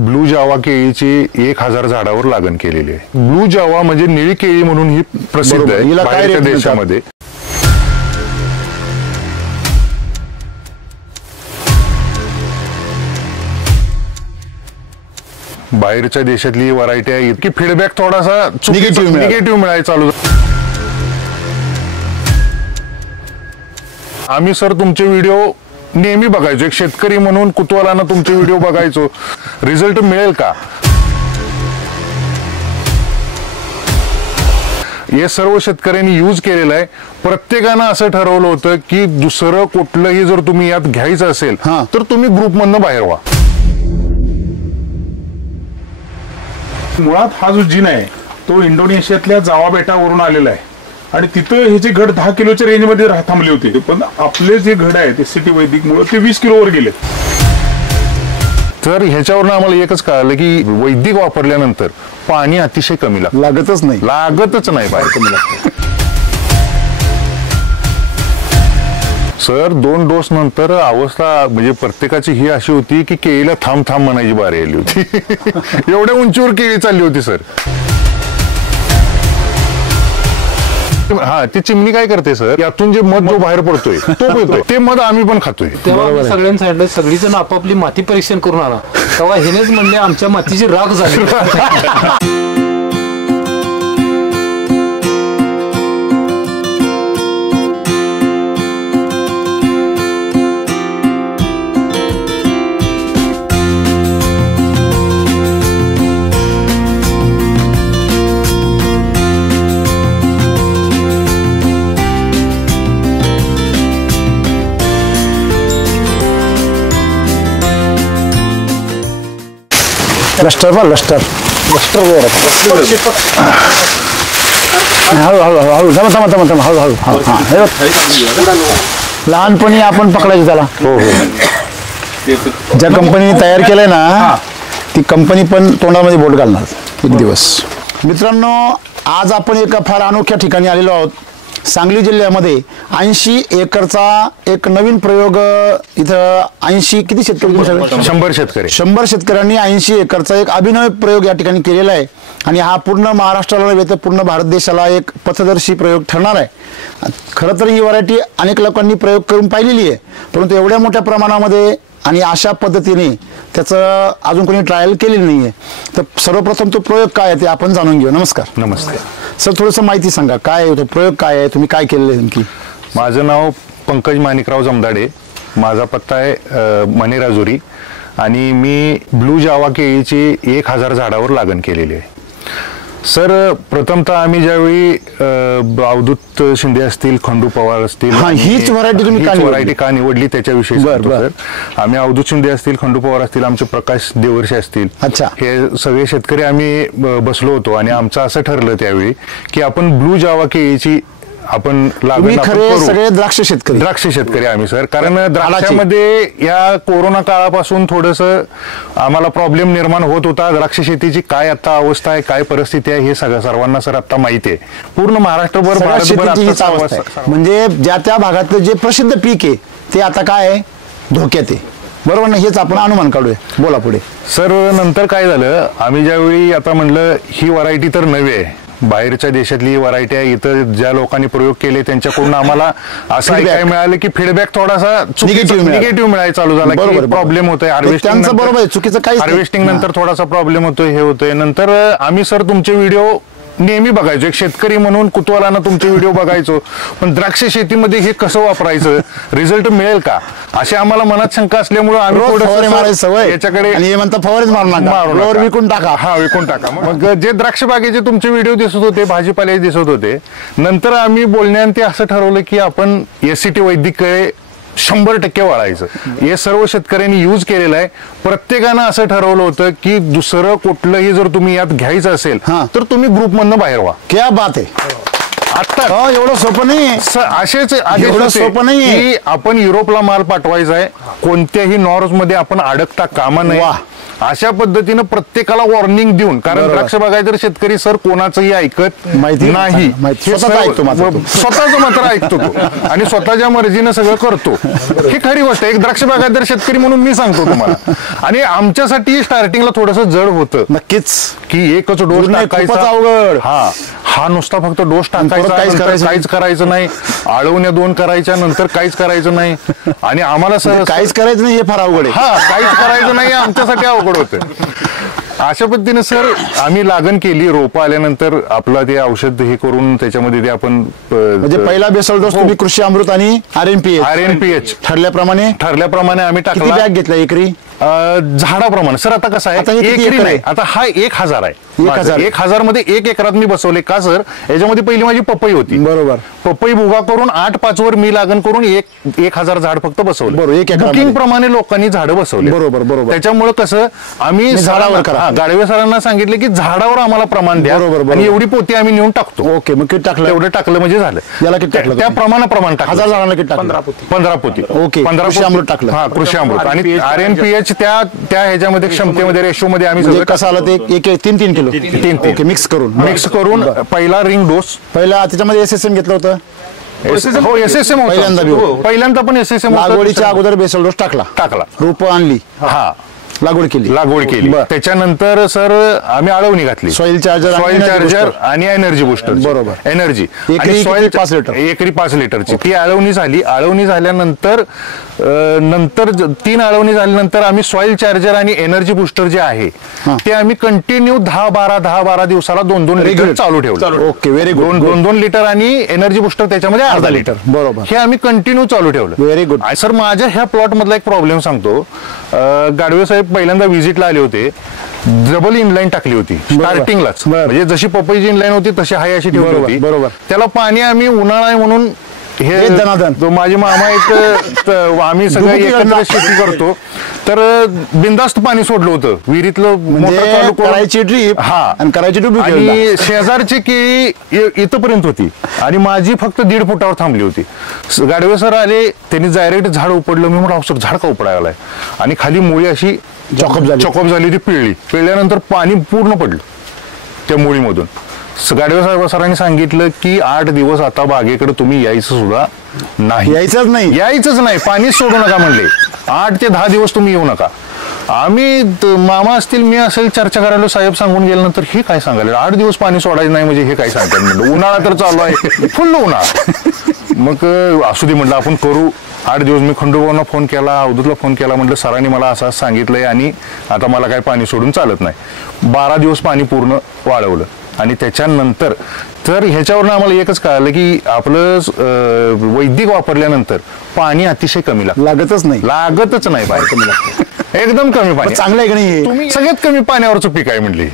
Blue जावा केळीची 1000 झाडावर लागण केलेली आहे। ब्लू जावा म्हणजे निळी केळी म्हणून ही प्रसिद्ध आहे बाहेरच्या देशामध्ये। बाहेरच्या देशातली व्हरायटी आहे की फीडबॅक थोडासा निगेटिव्ह मिळायला चालू। आम्ही सर तुमचे व्हिडिओ नेहमी बघायचो, एक शेतकरी म्हणून कुतूहलानं तुमचे व्हिडिओ बघायचो, रिझल्ट मिळेल का हे सर्व शेतकऱ्यांनी यूज केलेलं आहे। प्रत्येकानं असं ठरवलं होतं की दुसरं कुठलंही जर तुम्ही यात घ्यायचं असेल तर तुम्ही ग्रुपमधनं बाहेर व्हा। मुळात हा जो जीन आहे तो इंडोनेशियातल्या जावा बेटावरून आलेला आहे आणि तिथं हे जे घड 10 किलोच्या रेंजमध्ये थांबले होते, पण आपले जे घड आहे ते सिटी वैदिक मुळे ते 20 किलोवर गेले। तर ह्याच्यावरून आम्हाला एकच कळालं की वैदिक वापरल्यानंतर पाणी अतिशय कमी लागतच नाही बाहेर कमी लागतं। सर 2 डोस नंतर अवस्था म्हणजे प्रत्येकाची ही अशी होती की केळीला थांब थांब म्हणायची बारी आली होती। एवढ्या उंचीवर केळी चालली होती सर। हा, ती चिमणी काय करते सर, यातून जे मध जो बाहेर पडतोय तो पितोय, ते मध आम्ही पण खातोय। तेव्हा सगळ्यांसाठी सगळी जण आपापली माती परीक्षण करून आला, तेव्हा हेनेच म्हणले आमच्या मातीची राख झाली। लस्टर हळूहळू लहानपणी आपण पकडायचं त्याला। ज्या कंपनीने तयार केलंय ना ती कंपनी पण तोंडामध्ये बोट घालणार एक दिवस। मित्रांनो, आज आपण एका फार अनोख्या ठिकाणी आलेलो आहोत। सांगली जिल्ह्यामध्ये 80 एकरचा एक नवीन प्रयोग इथं 80 किती शेतकरी 100 शेतकऱ्यांनी 80 एकरचा एक अभिनव प्रयोग या ठिकाणी केलेला आहे आणि हा पूर्ण महाराष्ट्राला नव्हे तर पूर्ण भारत देशाला एक पथदर्शी प्रयोग ठरणार आहे। खरं तर ही व्हरायटी अनेक लोकांनी प्रयोग करून पाहिलेली आहे, परंतु एवढ्या मोठ्या प्रमाणामध्ये आणि अशा पद्धतीने त्याचं अजून कोणी ट्रायल केलेली नाहीये। तर सर्वप्रथम तो प्रयोग काय आहे ते आपण जाणून घेऊ। नमस्कार। नमस्ते सर, थोडंसं माहिती सांगा, काय आहे तो प्रयोग, काय आहे, तुम्ही काय केलेलं आहे नेमकी? माझं नाव पंकज माणिकराव जमदाडे, माझा पत्ता आहे मनेराजुरी आणि मी ब्लू जावा केळीची 1000 झाडावर लागण केलेली आहे। सर, प्रथमतः आम्ही ज्यावेळी अवधूत शिंदे असतील, खंडू पवार असतील, हीच व्हरायटी का निवडली त्याच्याविषयी सर आम्ही अवधूत शिंदे असतील, खंडू पवार असतील, आमचे प्रकाश देवर्षे असतील, हे सगळे शेतकरी आम्ही बसलो होतो आणि आमचं असं ठरलं त्यावेळी की आपण ब्लू जावा केळीची आपण सगळे द्राक्ष शेतकरी आम्ही सर, कारण द्राक्षामध्ये या कोरोना काळापासून थोडंसं आम्हाला प्रॉब्लेम निर्माण होत होता। द्राक्ष शेतीची काय आता अवस्था आहे, काय परिस्थिती आहे हे सर्वांना सर आता माहिती आहे। पूर्ण महाराष्ट्रभर म्हणजे ज्या त्या भागातलं जे प्रसिद्ध पीक आहे ते आता काय आहे, धोक्यात आहे, बरोबर ना? हेच आपण अनुमान काढूया, बोला पुढे। सर, नंतर काय झालं, आम्ही ज्यावेळी आता म्हणलं ही व्हरायटी तर नवी आहे, बाहेरच्या देशातली व्हरायटी आहे, इथं ज्या लोकांनी प्रयोग केले त्यांच्याकडून आम्हाला असं ऐकायला मिळालं की फीडबॅक थोडासा निगेटिव्ह मिळायला चालू झाला की प्रॉब्लेम होतोय, हार्वेस्टिंग नंतर थोडासा प्रॉब्लेम होतोय, हे होतोय। नंतर आम्ही सर तुमचे व्हिडिओ नेहमी बघायचो, एक शेतकरी म्हणून कुतूहलानं तुमचे व्हिडिओ बघायचो, पण द्राक्ष शेतीमध्ये हे कसं वापरायचं, रिझल्ट मिळेल का, अशी आम्हाला मनात शंका असल्यामुळे आम्ही याच्याकडे विकून टाका। मग जे द्राक्ष बागेचे तुमचे व्हिडिओ दिसत होते, भाजीपाले दिसत होते, नंतर आम्ही बोलण्याने ते असं ठरवलं की आपण SCT वैदिककडे 100% वळायचं। हे सर्व शेतकऱ्यांनी यूज केलेलं आहे। प्रत्येकानं असं ठरवलं होतं की दुसरं कुठलंही जर तुम्ही यात घ्यायचं असेल तर तुम्ही ग्रुपमधनं बाहेर व्हा। क्या बात आहे। आता एवढं सोपं नाही, असेच सोपं नाही की आपण युरोपला माल पाठवायचा आहे, कोणत्याही नॉर्म्स मध्ये आपण अडकता कामा नये। अशा पद्धतीनं प्रत्येकाला वॉर्निंग देऊन, कारण द्राक्ष बागायतर शेतकरी सर कोणाचंही ऐकत माहिती नाही, माहिती. हे स्वतःच ऐकतो मात्र तो. स्वतःच मात्र ऐकतो तो आणि स्वतःच्या मर्जीनं सगळं करतो. ही खरी गोष्ट आहे. एक द्राक्ष बागायतर शेतकरी म्हणून मी सांगतो तुम्हाला. आणि आमच्यासाठी स्टार्टिंगला थोडंसं जड होतं नक्कीच की एकच डोस खूपच टाकायचा. अवघड. हा नुसता फक्त डोस टाकायचा, काहीच नंतर करायचं काहीच करायचं नाही, आळवण्या 2 करायच्या, नंतर काहीच करायचं नाही. आणि आम्हाला सर काहीच करायचं नाही हे फार अवघड आहे. काहीच करायचं नाही, आमच्यासाठी अवघड होतं. अशा पद्धतीने सर आम्ही लागण केली. रोपं आल्यानंतर आपलं ते औषध हे करून त्याच्यामध्ये ते आपण म्हणजे पहिला बेसल डोस तुम्ही कृषी अमृत आणि RNPH ठरल्याप्रमाणे आम्ही किती टाकला. बॅग घेतला एकरी? झाडाप्रमाणे सर. आता कसं आता हे आहे, किती एकरी एकर नाही, आहे? आता हा 1000 आहे. 1000. 1000 मध्ये 1 एकरात मी बसवले. का सर, याच्यामध्ये पहिली माझी पपई होती. बरोबर. पपई भुगा करून 8-5 वर मी लागण करून 1000 झाड फक्त बसवले. बरोबर, 1 एकरामध्ये. बुकिंग प्रमाणे लोकांनी झाडं बसवले. बरोबर. त्याच्यामुळे कसं आम्ही झाडावर करा. गाडवे सरांना सांगितलं की झाडावर आम्हाला प्रमाण द्या. बरोबर. आणि एवढी पोती आम्ही नेऊन टाकतो. ओके, मग किती टाकलं? एवढं टाकलं म्हणजे झालं. याला किती टाकलं? त्या प्रमाण टाकलं. 1000 झाडांना किती टाकलं? 15 पोती. ओके. 15 कृषी अमृत टाकलं. हा, कृषी अमृत आणि RNPH त्या ह्याच्यामध्ये क्षमतेमध्ये रेशो मध्ये आम्ही म्हणजे सगळं कसं आलं ते 3 किलो? 3 ओके, मिक्स करून पहिला रिंग डोस. पहिला त्याच्यामध्ये SSM घेतलं होतं. हो, SSM पहिल्यांदा बी होतं. पहिल्यांदा पण SSM लागवडीच्या अगोदर बेसल डोस टाकला. रोप आणली, हा, लागवड केली. बरं. त्याच्यानंतर सर आम्ही आळवणी घातली. सॉइल चार्जर आणि एनर्जी बुस्टर. बरोबर. एनर्जी एकरी सॉइल 5 लिटर. एकरी 5 लिटरची ती आळवणी झाली. आळवणी झाल्यानंतर 3 आळवणी झाल्यानंतर आम्ही सॉइल चार्जर आणि एनर्जी बुस्टर जे आहे ते आम्ही कंटिन्यू 10-12 दिवसाला 2-2 लिटर चालू ठेवलं. Okay, very good. 2-2 लिटर आणि एनर्जी बुस्टर त्याच्यामध्ये अर्धा लिटर. बरोबर. हे आम्ही कंटिन्यू चालू ठेवलं. Very good. सर माझ्या ह्या प्लॉट मधला एक प्रॉब्लेम सांगतो. गाडवे साहेब पहिल्यांदा व्हिजिटला आले होते. डबल इनलाईन टाकली होती स्टार्टिंगलाच. म्हणजे जशी पपईची इनलाईन होती तशी हाय अशी ठेवली होती. बरोबर. त्याला पाणी आम्ही उन्हाळा आहे म्हणून हे दनादन. तो माझे मामा एक आम्ही सगळं एकत्र शेती करतो तर बिंदास्त पाणी सोडलं होतं विहिरीतलं. मोटर चालू करून करायची ड्रीप आणि करायची ड्रीप आणि शेजारची केळी इथपर्यंत होती आणि माझी फक्त 1.5 फुटावर थांबली होती. गाडवे सर आले, त्यांनी डायरेक्ट झाड उपडलं. मी म्हटलं औषध झाड का उपडायला आहे? आणि खाली मुळी अशी चॉकअप झाली होती. पिळल्यानंतर पाणी पूर्ण पडलं त्या मुळीमधून. गाडवे सरांनी सांगितलं की 8 दिवस आता बागेकडे तुम्ही यायचं सुद्धा नाही, यायचंच नाही, पाणीच सोडू नका म्हणले. 8 ते 10 दिवस तुम्ही येऊ नका. आम्ही मामा असतील मी असेल चर्चा करायला. साहेब सांगून गेल्यानंतर हे काय सांगायला 8 दिवस पाणी सोडायचं नाही म्हणजे हे काय सांगतात म्हणलं. उन्हाळा तर चालू आहे, फुल्ल उन्हाळा. मग असू दे म्हटलं आपण करू. 8 दिवस मी खंडोबांना फोन केला, अवधूतला फोन केला. म्हटलं सरांनी मला असं सांगितलंय आणि आता मला काय पाणी सोडून चालत नाही. 12 दिवस पाणी पूर्ण वाळवलं आणि त्याच्यानंतर तर ह्याच्यावरनं आम्हाला एकच कळालं की आपलं वैदिक वापरल्यानंतर पाणी अतिशय कमी लागतच नाही पाणी कमी लागतं. एकदम कमी पाणी. चांगलं आहे की नाही? तुम्ही सगळ्यात कमी पाण्यावरचं पीक आहे म्हणले.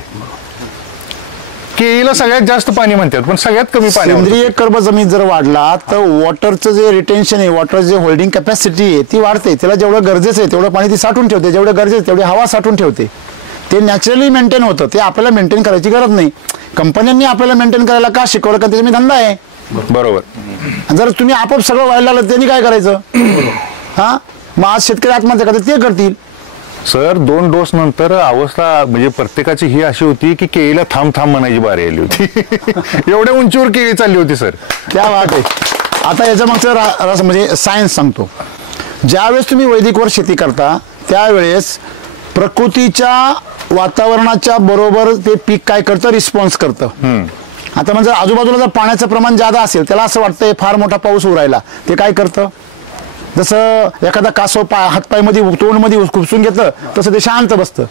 केळीला सगळ्यात जास्त पाणी म्हणतात पण सगळ्यात कमी पाणी. सेंद्रिय कर्ब जमीन जर वाढला तर वॉटरचं जे रिटेन्शन आहे, वॉटर जे होल्डिंग कॅपॅसिटी आहे ती वाढते. त्याला जेवढं गरजेचं आहे तेवढं पाणी ती साठवून ठेवते, जेवढं गरजेचं तेवढी हवा साठवून ठेवते. ते नॅचरली मेंटेन होतं. ते आपल्याला मेंटेन करायची गरज नाही. कंपन्यांनी आपल्याला मेंटेन करायला का शिकवलं? का त्याचा धंदा आहे. बरोबर. जर तुम्ही आपोआप सगळं व्हायला लागलं त्यांनी काय करायचं? मग आज शेतकरी आत्महत्या करतात ते करतील. सर 2 डोस नंतर अवस्था म्हणजे प्रत्येकाची ही अशी होती की केळीला थांब म्हणायची बारी आली होती. एवढ्या उंचीवर केळी चालली होती सर. त्या बात आहे. आता याच्या मागचं म्हणजे सायन्स सांगतो. ज्यावेळेस तुम्ही वैदिकवर शेती करता त्यावेळेस प्रकृतीच्या वातावरणाच्या बरोबर ते पीक काय करतं, रिस्पॉन्स करतं. आता म्हणजे आजूबाजूला जर पाण्याचं प्रमाण जादा असेल, त्याला असं वाटतं फार मोठा पाऊस उरायला, ते काय करतं, जसं एखादा कासव हातपायमध्ये तोंडमध्ये खुपसून घेतलं तसं ते शांत बसतं.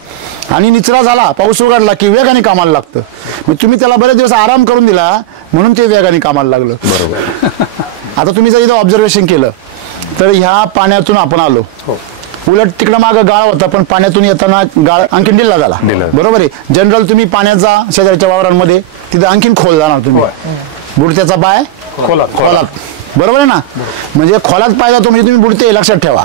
आणि निचरा झाला, पाऊस उघडला की वेगाने कामाला लागतं. मग तुम्ही त्याला बरेच दिवस आराम करून दिला म्हणून ते वेगाने कामाला लागलं. बरोबर. आता तुम्ही जर इथं ऑब्झर्वेशन केलं तर ह्या पाण्यातून आपण आलो, उलट तिकडं मागं गाळ होता पण पाण्यातून येताना गाळ आणखीन ढिल्ला झाला. बरोबर आहे. जनरल तुम्ही पाण्याचा शेजारच्या वावरांमध्ये तिथं आणखीन खोल जाणार तुम्ही. बुडत्याचा पाय खोलात. बरोबर आहे ना? म्हणजे खोलात पाय जातो म्हणजे तुम्ही बुडते, लक्षात ठेवा.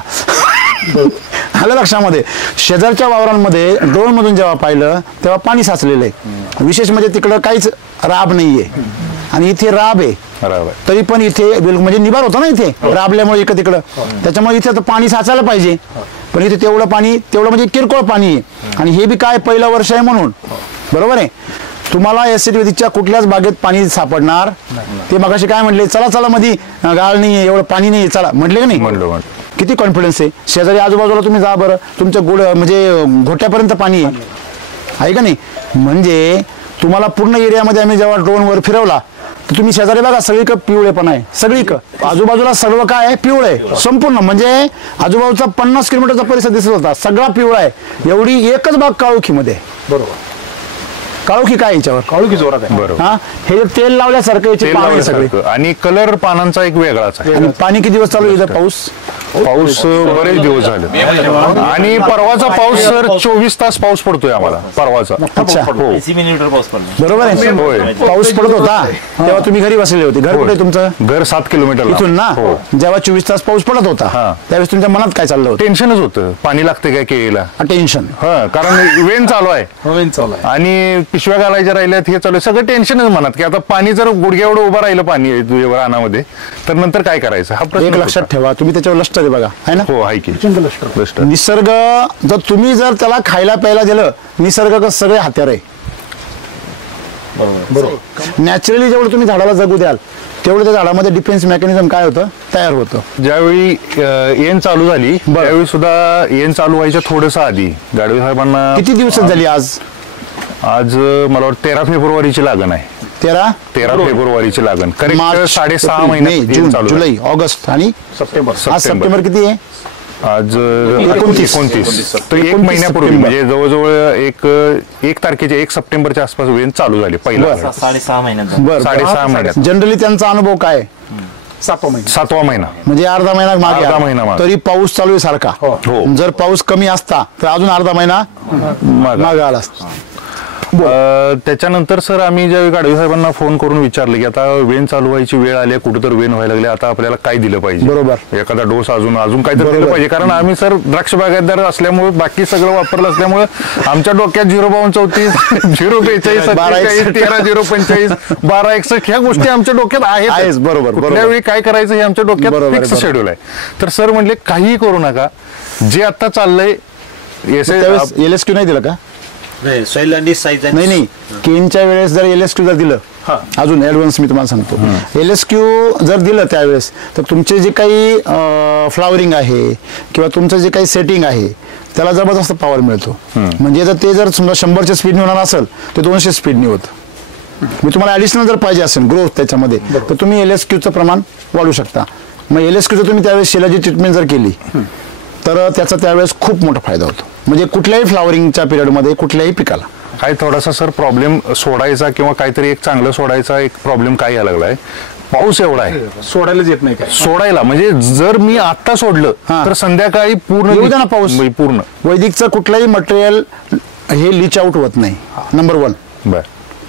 आलं लक्षामध्ये. शेजारच्या वावरांमध्ये ड्रोन मधून जेव्हा पाहिलं तेव्हा पाणी साचलेलं आहे. विशेष म्हणजे तिकडं काहीच राब नाहीये. आणि इथे राब आहे, बरोबर. तरी पण इथे म्हणजे निभार होता ना इथे राबल्यामुळे इकडं तिकडं, त्याच्यामुळे इथे आता पाणी साचायला पाहिजे, पण इथे तेवढं पाणी तेवढं म्हणजे किरकोळ पाणी आहे. आणि हे बी काय पहिलं वर्ष आहे म्हणून, बरोबर आहे. तुम्हाला एसिडच्या कुठल्याच बागेत पाणी सापडणार ते मगाशी काय म्हटले, चला चला मध्ये गाळ नाही एवढं पाणी नाही चला म्हटले का नाही, म्हणलं किती कॉन्फिडन्स आहे. शेजारी आजूबाजूला तुम्ही जा बरं, तुमच्या म्हणजे घोट्यापर्यंत पाणी आहे का नाही. म्हणजे तुम्हाला पूर्ण एरियामध्ये आम्ही जेव्हा ड्रोनवर फिरवला तर तुम्ही शेजारी बघा सगळीकडे पिवळेपणा आहे, सगळीकडे आजूबाजूला सर्व काय आहे पिवळे संपूर्ण, म्हणजे आजूबाजूचा 50 किलोमीटरचा परिसर दिसत होता सगळा पिवळा आहे. एवढी एकच बाग काळोखीमध्ये, बरोबर. काळोखी काय याच्यावर, काळोखी जोरात आहे. बरोबर. हा हे जे तेल लावल्यासारखं याचे तेल पाणी आहे सगळे. लावल्यासारखं. आणि कलर पानांचा एक वेगळाच आहे. आणि पाणी किती दिवस चालू आहे इथं पाऊस, पाऊस बरेच दिवस झाले आणि परवाचा पाऊस सर 24 तास पाऊस पडतोय आम्हाला परवाचा. अच्छा हो 80 मिनिटवर पाऊस पडला. बरोबर आहे. होय. पाऊस पडत होता तेव्हा तुम्ही घरी बसलेले होते, घर कुठे तुमचं, घर 7 किलोमीटर इथून ना. हो. जेव्हा 24 तास पाऊस पडत होता हा. त्यावेळेस तुमच्या मनात काय चाललं होतं, टेन्शनच होतं पाणी लागते काय केळीला. टेन्शन. हा कारण वेन चालू आहे चालू आहे. आणि पिशव्या घालायच्या राहिल्यात हे चालू आहे, सगळं टेन्शनच मनात की आता पाणी जर गुडघ्या एवढं उभं राहिलं पाणी रानामध्ये तर नंतर काय करायचं हा प्रश्न एक लक्षात ठेवा, तुम्ही त्याच्यावर लक्ष दे बघा, है ना. हो आहे की लष्ट. निसर्ग जर तुम्ही जर त्याला खायला प्यायला दिलं, निसर्ग सगळे हत्यार आहे. नॅचरली जेवढं तुम्ही झाडाला जगू द्याल तेवढं त्या झाडामध्ये डिफेन्स मेकॅनिझम काय होतं तयार होतं. ज्यावेळी येण चालू झाली त्यावेळी सुद्धा येण चालू व्हायच्या थोडस आधी गाडवे साहेबांना किती दिवसात झाली आज मला वाटतं 13 फेब्रुवारीची लागण आहे. 13 फेब्रुवारीची लागण करेक्ट. मार्च 6.5 महिने जून जुलै ऑगस्ट आणि सप्टेंबर. आज सप्टेंबर किती आहे, आज 29. तर 1 महिन्यापूर्वी म्हणजे जवळजवळ एक तारखेच्या 1 सप्टेंबरच्या आसपास वेन चालू झाली पहिला. 6.5 महिन्यात. बरं 6.5 महिन्यात. जनरली त्यांचा अनुभव काय, 7वा महिना म्हणजे अर्धा महिना मागे, अर्धा महिना मागे. तरी पाऊस चालू आहे सारखा. हो. जर पाऊस कमी असता तर अजून अर्धा महिना मागे आला असता. त्याच्यानंतर सर आम्ही ज्यावेळी गाडवे साहेबांना फोन करून विचारलं की आता वेन चालू व्हायची वेळ आली, कुठं तर वेन व्हायला लागले, आता आपल्याला काय दिलं पाहिजे, बरोबर, एखादा डोस अजून काय दिलं पाहिजे. कारण आम्ही सर द्राक्ष बागायतदार असल्यामुळे बाकी सगळं वापरलं असल्यामुळे आमच्या डोक्यात 05234 042 47 13 045 12 61 ह्या गोष्टी आमच्या डोक्यात आहेत. बरोबर, कुठल्या वेळी काय करायचं हे आमच्या डोक्यात फिक्स शेड्यूल आहे. तर सर म्हणले काहीही करू नका, जे आता चाललंय LSQ नाही दिलं का, सॉइल अँड साईज नाही केनच्या वेळेस जर LSQ जर दिलं, अजून ऍडव्हान्स मी तुम्हाला सांगतो, LSQ जर दिलं त्यावेळेस तर तुमचे जे काही फ्लावरिंग आहे किंवा तुमचं जे काही सेटिंग आहे त्याला जबरदस्त पॉवर मिळतो. म्हणजे जर ते जर समजा 100च्या स्पीडने होणार असेल तर 200 स्पीडने होतं. मी तुम्हाला ऍडिशनल जर पाहिजे असेल ग्रोथ त्याच्यामध्ये तर तुम्ही LSQचं प्रमाण वाढू शकता. मग LSQचं तुम्ही त्यावेळेस शिलाची ट्रीटमेंट जर केली तर त्याचा त्यावेळेस खूप मोठा फायदा होतो. म्हणजे कुठल्याही फ्लावरिंगच्या पिरियडमध्ये कुठल्याही पिकाला काय थोडासा सर प्रॉब्लेम सोडायचा किंवा काहीतरी एक चांगलं सोडायचा एक प्रॉब्लेम काय यायला लागलाय, पाऊस एवढा आहे सोडायलाच येत नाही काय सोडायला. म्हणजे जर मी आता सोडलं तर संध्याकाळी येऊ द्या ना पाऊस. पूर्ण वैदिकचं कुठलंही मटेरियल हे लीच आउट होत नाही. नंबर 1 बर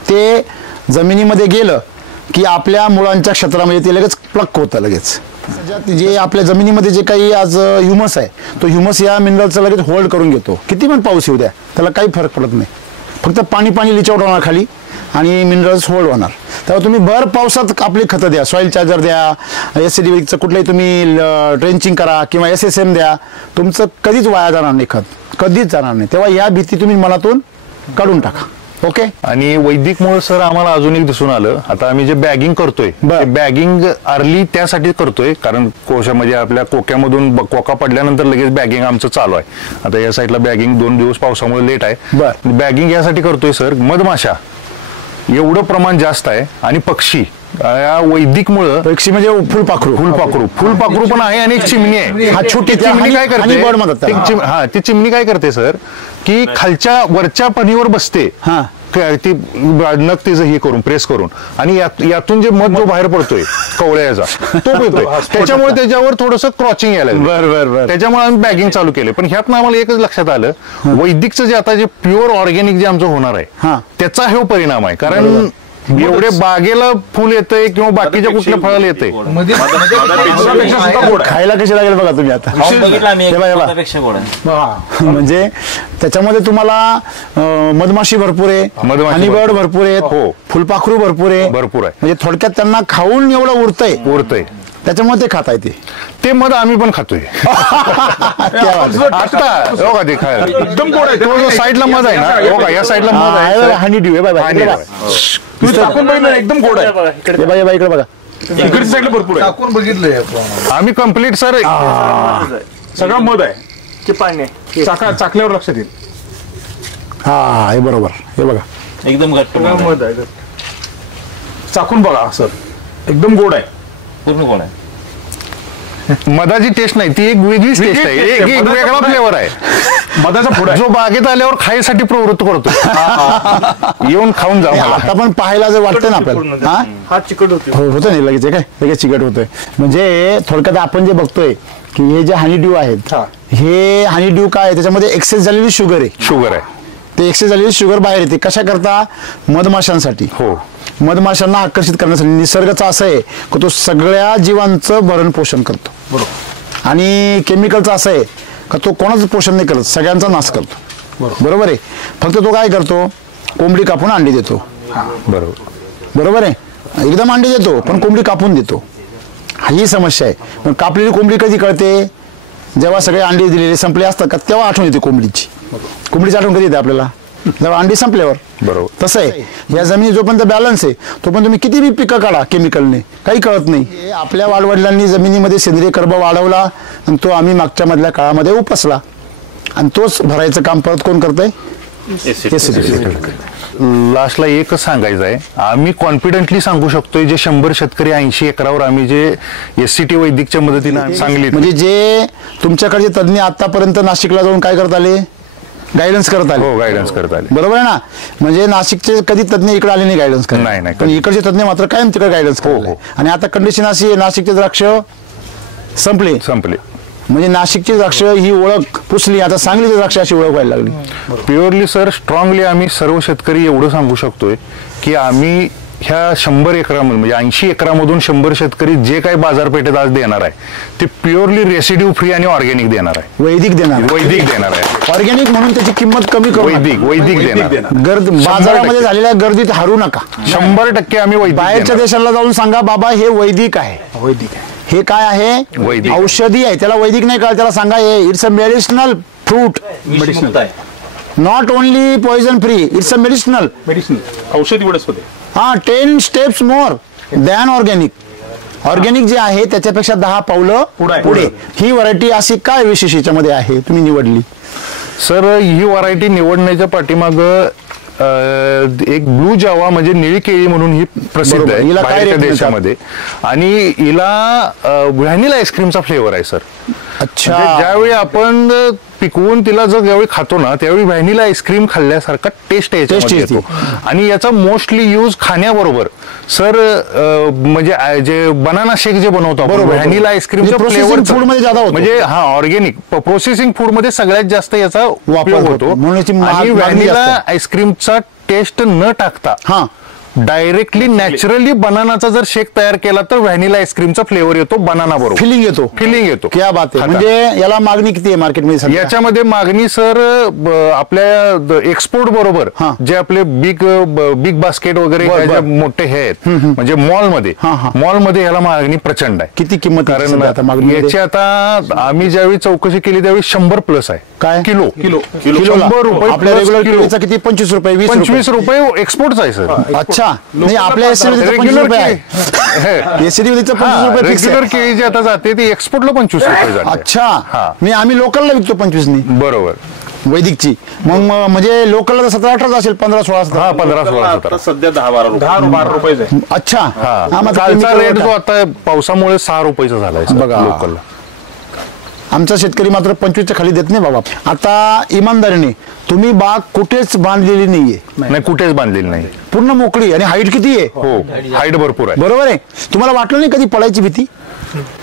ते जमिनीमध्ये गेलं की आपल्या मुळांच्या क्षेत्रामध्ये ते लगेच प्लक होतं. लगेच जे आपल्या जमिनीमध्ये जे काही आज ह्युमस आहे तो ह्युमस या मिनरलचं लगेच होल्ड करून घेतो. किती पण पाऊस येऊ द्या त्याला काही फरक पडत नाही. फक्त पाणी लिच आउट होणार खाली आणि मिनरल्स होल्ड होणार. तेव्हा तुम्ही भर पावसात आपली खतं द्या, सॉइल चार्जर द्या, SCDचं कुठलंही तुम्ही ट्रेंचिंग करा किंवा SSM द्या, तुमचं कधीच वाया जाणार नाही, खत कधीच जाणार नाही. तेव्हा या भीती तुम्ही मनातून काढून टाका. ओके. आणि वैदिकमुळे सर आम्हाला अजून एक दिसून आलं, आता आम्ही जे बॅगिंग करतोय बॅगिंग अर्ली त्यासाठी करतोय कारण कोशामध्ये आपल्या कोक्यामधून कोका पडल्यानंतर लगेच बॅगिंग आमचं चालू आहे. आता या साईडला बॅगिंग 2 दिवस पावसामुळे लेट आहे. बॅगिंग यासाठी करतोय सर, मधमाशा एवढं प्रमाण जास्त आहे आणि पक्षी या वैदिकमुळं, पक्षी म्हणजे फुलपाखरू पण आहे आणि एक चिमणी आहे. हा छोटी चिमणी काय करते, ती चिमणी काय करते सर की खालच्या वरच्या पणीवर बसते, ती नख तिचं हे करून प्रेस करून आणि यातून जे मध जो बाहेर पडतोय कवळ्याचा तो पितोय. त्याच्यामुळे त्याच्यावर थोडंसं क्रॉचिंग यायला लागलं. त्याच्यामुळे आम्ही बॅगिंग चालू केले. पण ह्यातनं आम्हाला एकच लक्षात आलं, वैदिकचं जे आता जे प्युअर ऑर्गॅनिक जे आमचं होणार आहे त्याचा हे परिणाम आहे. कारण एवढे बागेला फुल येतंय किंवा बाकीच्या कुठल्या फळाला येतंय. मधापेक्षा सुद्धा गोड आहे. खायला कशी लागेल बघा तुम्ही आता. बघितलं आम्ही हे बघा, हे बघा. मधापेक्षा गोड आहे. हा. म्हणजे त्याच्यामध्ये तुम्हाला मधमाशी भरपूर आहे, मधमाशी हनीबर्ड भरपूर आहेत, हो. फुलपाखरू भरपूर आहे, भरपूर आहे. म्हणजे थोडक्यात त्यांना खाऊन एवढं उरतंय त्याच्यामुळे ते खाता येते. ते मध आम्ही पण खातोय आता. हो का ते खायला एकदम गोड आहे. तो जो साईडला मध आहे ना, हो का या साईडला मध आहे. हनी ड्यू आहे Honey dew आहे. तुम्ही टाकून बघितलं ना, एकदम गोड आहे. इकडे बघा. इकडच्या साईडला भरपूर आहे. टाकून बघितलंय आम्ही कम्प्लीट सर सगळं मध आहे. चाकल्यावर लक्षात येईल. हा हे बरोबर. हे बघा एकदम घट्ट मध आहे. चाकून बघा सर, एकदम गोड आहे. पूर्ण गोड आहे. मधाची टेस्ट नाही, ती एक वेगळीच टेस्ट आहे, एक एक वेगळा फ्लेवर आहे. मधाचा पुढा जो बागेत आल्यावर खायसाठी प्रवृत्त करतो. येऊन खाऊन जा मला. आता पण पाहायला जर वाटतं ना आपल्याला हा चिकट होते. होतं नाही लगेच काय लगेच चिकट होतोय. म्हणजे थोडक्यात आपण जे बघतोय की हे जे हनी ड्यू आहेत, हे हनी ड्यू काय आहे, त्याच्यामध्ये एक्सेस झालेली शुगर आहे. शुगर आहे ते एक्सेस झालेली शुगर बाहेर येते. कशा करता? मधमाशांसाठी. हो. मधमाशांना आकर्षित करण्यासाठी. निसर्गाचा असं आहे की तो सगळ्या जीवांचं भरण पोषण करतो. बरोबर. आणि केमिकलचं असं आहे का तो कोणाचं पोषण नाही करत, सगळ्यांचा नाश करतो. बरोबर आहे. फक्त तो काय करतो? कोंबडी कापून अंडी देतो. बरोबर आहे. एकदम अंडी देतो पण कोंबडी कापून देतो. ही समस्या आहे. पण कापलेली कोंबडी कधी कळते? जेव्हा सगळे अंडी दिलेले संपले असतात का तेव्हा आठवण येते कोंबडीची. कोंबडीची आठवण कधी येते आपल्याला? जेव्हा अंडी संपल्यावर. बरोबर. तसं आहे. या जमिनी जोपर्यंत बॅलन्स आहे तोपर्यंत तुम्ही किती बी पिकं काढा केमिकलने, काही कळत नाही. आपल्या वाडवडिलांनी जमिनीमध्ये सेंद्रिय कर्ब वाढवला आणि तो आम्ही मागच्या मधल्या काळामध्ये उपसला आणि तोच भरायचं काम परत कोण करतंय? लास्टला एकच सांगायचं आहे, आम्ही कॉन्फिडेंटली सांगू शकतोय जे 100 शेतकरी 80 एकरावर आम्ही जे SCT वैदिकच्या मदतीने सांगली, म्हणजे जे तुमच्याकडे तज्ञ आतापर्यंत नाशिकला जाऊन काय करत आले? गायडन्स करत आले. हो, गायडन्स करत आले. बरोबर आहे ना. म्हणजे नाशिकचे कधी तज्ञ इकडे आले नाही गायडन्स करायला. नाही, पण इकडचे तज्ञ मात्र कायम तिकडे गायडन्स करतो. आणि आता कंडिशन अशी आहे, नाशिकचे द्राक्ष संपले. म्हणजे नाशिकची द्राक्ष ही ओळख पुसली, आता सांगलीची द्राक्ष अशी ओळख व्हायला लागली. प्युअरली सर स्ट्रॉंगली आम्ही सर्व शेतकरी एवढं सांगू शकतोय की आम्ही ह्या 100 एकरामधून म्हणजे 80 एकरामधून 100 शेतकरी जे काही बाजारपेठेत आज देणार आहे ते प्युअरली रेसिड्यू फ्री आणि ऑर्गॅनिक देणार आहे. वैदिक देणार आहे. ऑर्गॅनिक म्हणून त्याची किंमत कमी करू. वैदिक देणार. गर्द बाजारामध्ये झालेल्या गर्दीत हरू नका. 100% आम्ही वैदिक. बाहेरच्या देशाला जाऊन सांगा बाबा हे वैदिक आहे. हे काय आहे? वैदिक. औषधी आहे. त्याला वैदिक नाही कळत, त्याला सांगा हे it's a medicinal fruit. Not only poison free, it's a medicinal. औषधी वनस्पती. 10 steps more than organic. Organic जे आहे त्याच्यापेक्षा 10 पावलं पुढे. ही व्हरायटी अशी काय विशेष याच्यामध्ये आहे तुम्ही निवडली? सर ही व्हरायटी निवडण्याच्या पाठीमाग एक ब्लू जावा म्हणजे निळी केळी म्हणून ही प्रसिद्ध आहे हिला काय बाहेरच्या रेट देशामध्ये. आणि हिला व्हॅनिला आईस्क्रीमचा फ्लेवर आहे सर. अच्छा. ज्यावेळी आपण पिकवून तिला जर ज्यावेळी खातो ना त्यावेळी व्हॅनिला आईस्क्रीम खाल्ल्यासारखा टेस्ट येतो. आणि याचा मोस्टली यूज खाण्याबरोबर सर म्हणजे जे बनाना शेक जे बनवतो आपण व्हॅनिला आईस्क्रीमच्या फ्लेवर फूड मध्ये जादा होतो. म्हणजे ऑर्गॅनिक प्रोसेसिंग फूड मध्ये सगळ्यात जास्त याचा वापर होतो. आणि व्हॅनिला आईस्क्रीमचा टेस्ट न टाकता डायरेक्टली नॅचरली बनानाचा जर शेक तयार केला तर व्हॅनिला आईस्क्रीमचा फ्लेवर येतो, बनाना बरोबर फिलिंग येतो. क्या बात आहे. म्हणजे याला मागणी किती आहे मार्केटमध्ये? याच्यामध्ये मागणी सर आपल्या एक्सपोर्ट बरोबर जे आपले बिग बास्केट वगैरे मोठे हे आहेत म्हणजे मॉलमध्ये याला मागणी प्रचंड आहे. किती किंमत? कारण याची आता आम्ही ज्यावेळी चौकशी केली त्यावेळी 100+ आहे. काय किलो 100 रुपये. आपल्या रेग्युलर किलोचा किती? 25 रुपये 25 रुपये एक्सपोर्टचा आहे सर. अच्छा. नाही आपल्या रेग्युलर केळी जी आता जाते ती एक्सपोर्टला 25 रुपये जाते. अच्छा. नाही आम्ही लोकलला विकतो 25 ने. बरोबर. वैदिकची मग म्हणजे लोकलला 17-18 असेल, 15-16. 15-16 सध्या 10-12 रुपये. अच्छा. कालचा रेट जो आता पावसामुळे 6 रुपयाचा झालाय बघा लोकलला. आमचा शेतकरी मात्र 25च्या खाली देत नाही बाबा. आता इमानदारीने तुम्ही बाग कुठेच बांधलेली नाहीये. नाही कुठेच बांधलेली नाही. पूर्ण मोकळी. आणि हाईट किती आहे? हो हाईट भरपूर आहे. बरोबर आहे. तुम्हाला वाटलं नाही कधी पडायची भीती?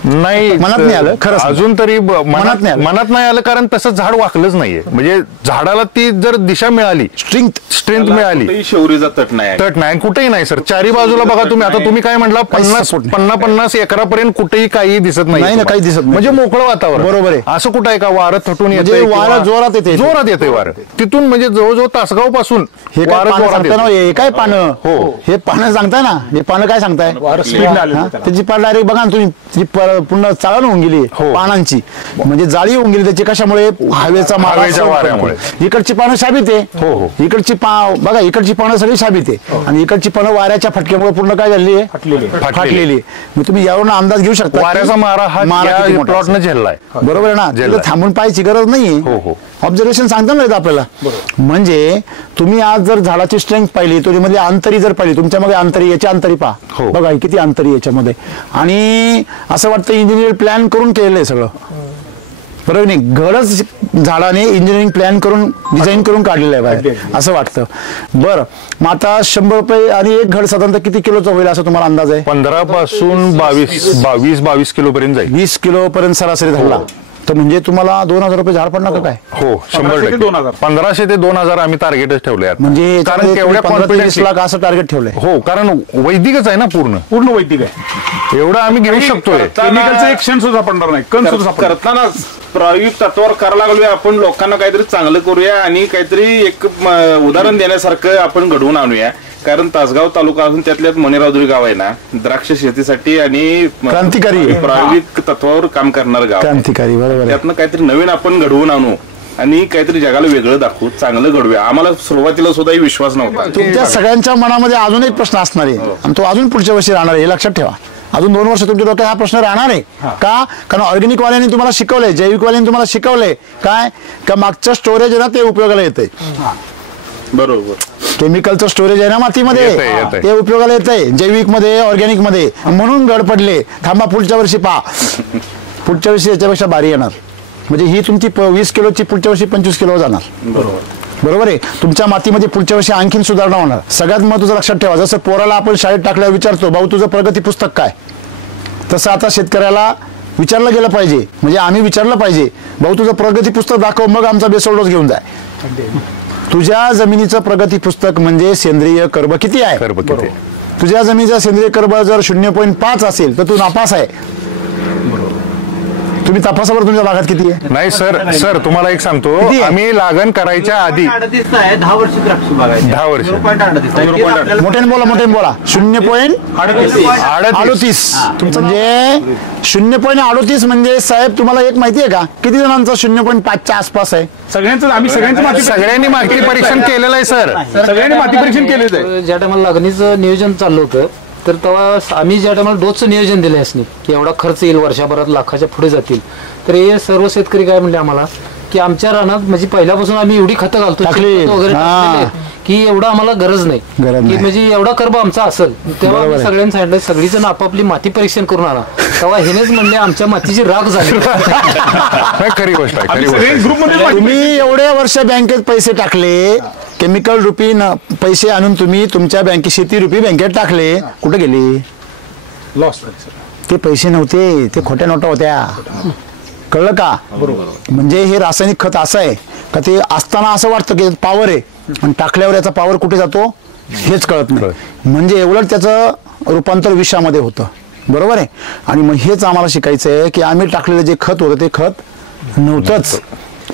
नाही मनात नाही आलं, खरं सांग. अजून तरी मनात नाही आलं. मनात नाही आलं, कारण तसं झाड वाकलंच नाहीये. म्हणजे झाडाला ती जर दिशा मिळाली, स्ट्रेंथ मिळाली, कुठेही शौर्याचा तट नाही आहे. तट नाही. कुठेही नाही सर, चारी बाजूला बघा तुम्ही. आता तुम्ही काय म्हटला, 50 एकरापर्यंत कुठेही काही दिसत नाही. नाही ना, काही दिसत नाही. म्हणजे मोकळं वातावरण. बरोबर आहे. असं कुठं आहे का वारं थटून म्हणजे येतंय वारं किंवा- जोरात येते. जोरात येते वारं तिथून. म्हणजे जवळजवळ तासगाव पासून हे काय वारं पानं जोरात सांगताय ना, येतं. हे काय पानं? हो. हे पानं सांगताय ना, हे पानं काय सांगताय? स्पीड आले हा? त्याची पान डायरेक्ट बघा ना तुम्ही, ती पूर्ण चाळण होऊन गेली हो. पानांची. म्हणजे जाळी होऊन गेली त्याची. कशामुळे? हवेचा मारा. हवेच्या वाऱ्यामुळे. इकडची पानं शाबीत आहे. हो. इकडची बघा, इकडची पानं सगळी शाबीत आहे आणि इकडची पानं वाऱ्याच्या फटक्यामुळे पूर्ण काय झालेली आहे? फाटलेली. मग तुम्ही यावरून अंदाज घेऊ शकता की वाऱ्याचा मारा हा किती मोठा प्लॉटनं असेल. झेललाय. बरोबर आहे ना? झेललाय. तिथं थांबून पाहायची गरज नाहीये. हो. ऑब्झर्वेशन सांगता ना आपल्याला. म्हणजे तुम्ही आज जर झाडाची स्ट्रेंथ पाहिली, त्याच्यामध्ये अंतरी जर पाहिली, तुमच्या मागे अंतरी, याची अंतरी पहा. हो. बघा किती अंतरी याच्यामध्ये. आणि असं वाटतं इंजिनियर प्लॅन करून केलेलं आहे सगळं. बरोबर नाही? घरच झाडाने इंजिनिअरिंग प्लॅन करून, डिझाईन करून काढलेलं आहे बाहेर, असं वाटतं. बरं, मग आता 100 रुपये आणि एक घड साधारणतः किती किलोचं होईल असं तुम्हाला अंदाज आहे? 15 पासून 22 किलो पर्यंत जाईल. 20 किलो पर्यंत सरासरी झाला तर म्हणजे तुम्हाला 2000 रुपये झाड पडणार का काय? हो, 100%. 1500 ते 2000 आम्ही टार्गेटच ठेवले आहेत. म्हणजे कारण तेवढ्या 15 ते 20 कॉन्फिडन्स लाख असं टार्गेट ठेवलंय. हो, कारण वैदिकच आहे ना पूर्ण वैदिक आहे. एवढं आम्ही घेऊ शकतोय. केमिकलचं एक क्षण सुद्धा सापडणार नाही, कण सुद्धा सापडणार करताना प्रायोगिक तत्वावर करायला लागलोय आपण. लोकांना काहीतरी चांगलं करूया आणि काहीतरी एक उदाहरण देण्यासारखं आपण घडवून आणूया. कारण तासगाव तालुका असून त्यातल्यात मणेराजुरी गाव आहे ना, द्राक्ष शेतीसाठी आणि क्रांतिकारी आहे. प्रायोगिक तत्वावर काम करणार गाव आहे. क्रांतिकारी, बरोबर आहे. त्यातनं काहीतरी नवीन आपण घडवून आणू आणि काहीतरी जगाला वेगळं दाखवू, चांगलं घडूया. आम्हाला सुरुवातीला सुद्धा विश्वास नव्हता. तुमच्या सगळ्यांच्या मनामध्ये अजून एक प्रश्न असणार आहे आणि तो अजून पुढच्या वर्षी राहणार आहे, हे लक्षात ठेवा. अजून 2 वर्ष तुमच्या डोक्यात हा प्रश्न राहणार आहे. का? कारण ऑर्गॅनिक वाल्यांनी तुम्हाला शिकवलंय, जैविक वाल्यांनी तुम्हाला शिकवलंय काय, का मागचं स्टोरेज आहे ना ते उपयोगाला येतंय. बरोबर. केमिकलचं स्टोरेज आहे ना मातीमध्ये, येतंय. ते उपयोगाला येतंय जैविक मध्ये, ऑर्गॅनिक मध्ये. म्हणून गड पडले. थांबा, पुढच्या वर्षी पहा. पुढच्या वर्षी याच्यापेक्षा भारी येणार. म्हणजे ही तुमची 20 किलोची पुढच्या वर्षी 25 किलो जाणार. बरोबर आहे. तुमच्या मातीमध्ये पुढच्या वर्षी आणखीन सुधारणा होणार. सगळ्यात महत्त्वाचं लक्षात ठेवा, जसं पोराला आपण शाळेत टाकल्यावर विचारतो, भाऊ तुझं प्रगती पुस्तक काय, तसं आता शेतकऱ्याला विचारलं गेलं पाहिजे. म्हणजे आम्ही विचारलं पाहिजे, भाऊ तुझं प्रगती पुस्तक दाखव, मग आमचा बेसोड डोस घेऊन जाय. तुझ्या जमिनीचं प्रगती पुस्तक म्हणजे सेंद्रिय कर्ब किती आहे. तुझ्या जमिनीचा सेंद्रिय कर्ब जर 0.5 असेल तर तू नापास आहे. तुम्ही तपासावर तुमच्या भागात किती आहे? नाही सर तुम्हाला एक सांगतो, किती आहे? आम्ही लागण करायच्या आधी 10 वर्ष 10 वर्ष मोठ्याने बोला 0.38 म्हणजे 0.38 म्हणजे साहेब तुम्हाला एक माहिती आहे का किती जणांचा 0.5च्या आसपास आहे? सगळ्यांचं आम्ही सगळ्यांनी माती परीक्षण केलेलं आहे सर. सगळ्यांनी माती परीक्षण केलेलं आहे. ज्या टायमाला लागणीचं नियोजन चाललं होतं तर तेव्हा आम्ही ज्या टायमाला डोसचं नियोजन दिलं असणे की एवढा खर्च येईल, वर्षभरात लाखाच्या पुढे जातील, तर हे सर्व शेतकरी काय म्हणले आम्हाला की आमच्या रानात म्हणजे पहिल्यापासून आम्ही एवढी खतं घालतो वगैरे की एवढं आम्हाला गरज नाही की म्हणजे एवढा कर्ब आमचा असेल. तेव्हा आम्ही सगळ्यांनी सांगितलं सगळी जण आपापली माती परीक्षण करून आणा. तेव्हा हेनेच म्हणले आमच्या मातीची राख झाली. खरी गोष्ट आहे. तुम्ही एवढे वर्ष बँकेत पैसे टाकले, केमिकल रुपी पैसे आणून तुम्ही तुमच्या बँकेत शेती रुपी बँकेत टाकले, कुठे गेले? लॉस. ते पैसे नव्हते, ते खोट्या नोटा होत्या. कळलं का? बरोबर. म्हणजे हे रासायनिक खत असं आहे का ते असताना असं वाटतं की पॉवर आहे आणि टाकल्यावर याचा पॉवर कुठे जातो हेच कळत नाही. म्हणजे उलट त्याचं रूपांतर विषामध्ये होतं. बरोबर आहे. आणि मग हेच आम्हाला शिकायचं आहे की आम्ही टाकलेलं जे खत होतं ते खत नव्हतंच.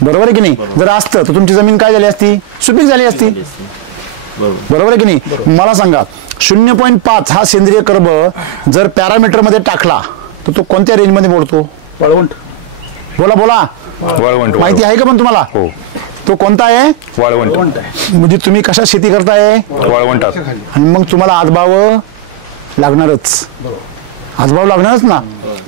बरोबर आहे की नाही? जर असतं तर तुमची जमीन काय झाली असती? सुपीक झाली असती. बरोबर आहे की नाही? मला सांगा 0.5 हा सेंद्रिय कर्ब जर पॅरामीटर मध्ये टाकला तर तो कोणत्या रेंज मध्ये मोडतो? वाळवंट. बोला वाळवंट. माहिती आहे का पण तुम्हाला? हो. तो कोणता आहे? वाळवंट. म्हणजे तुम्ही कशा शेती करताय? वाळवंटात. आणि मग तुम्हाला आजभाव लागणारच. आजभाव लागणारच ना.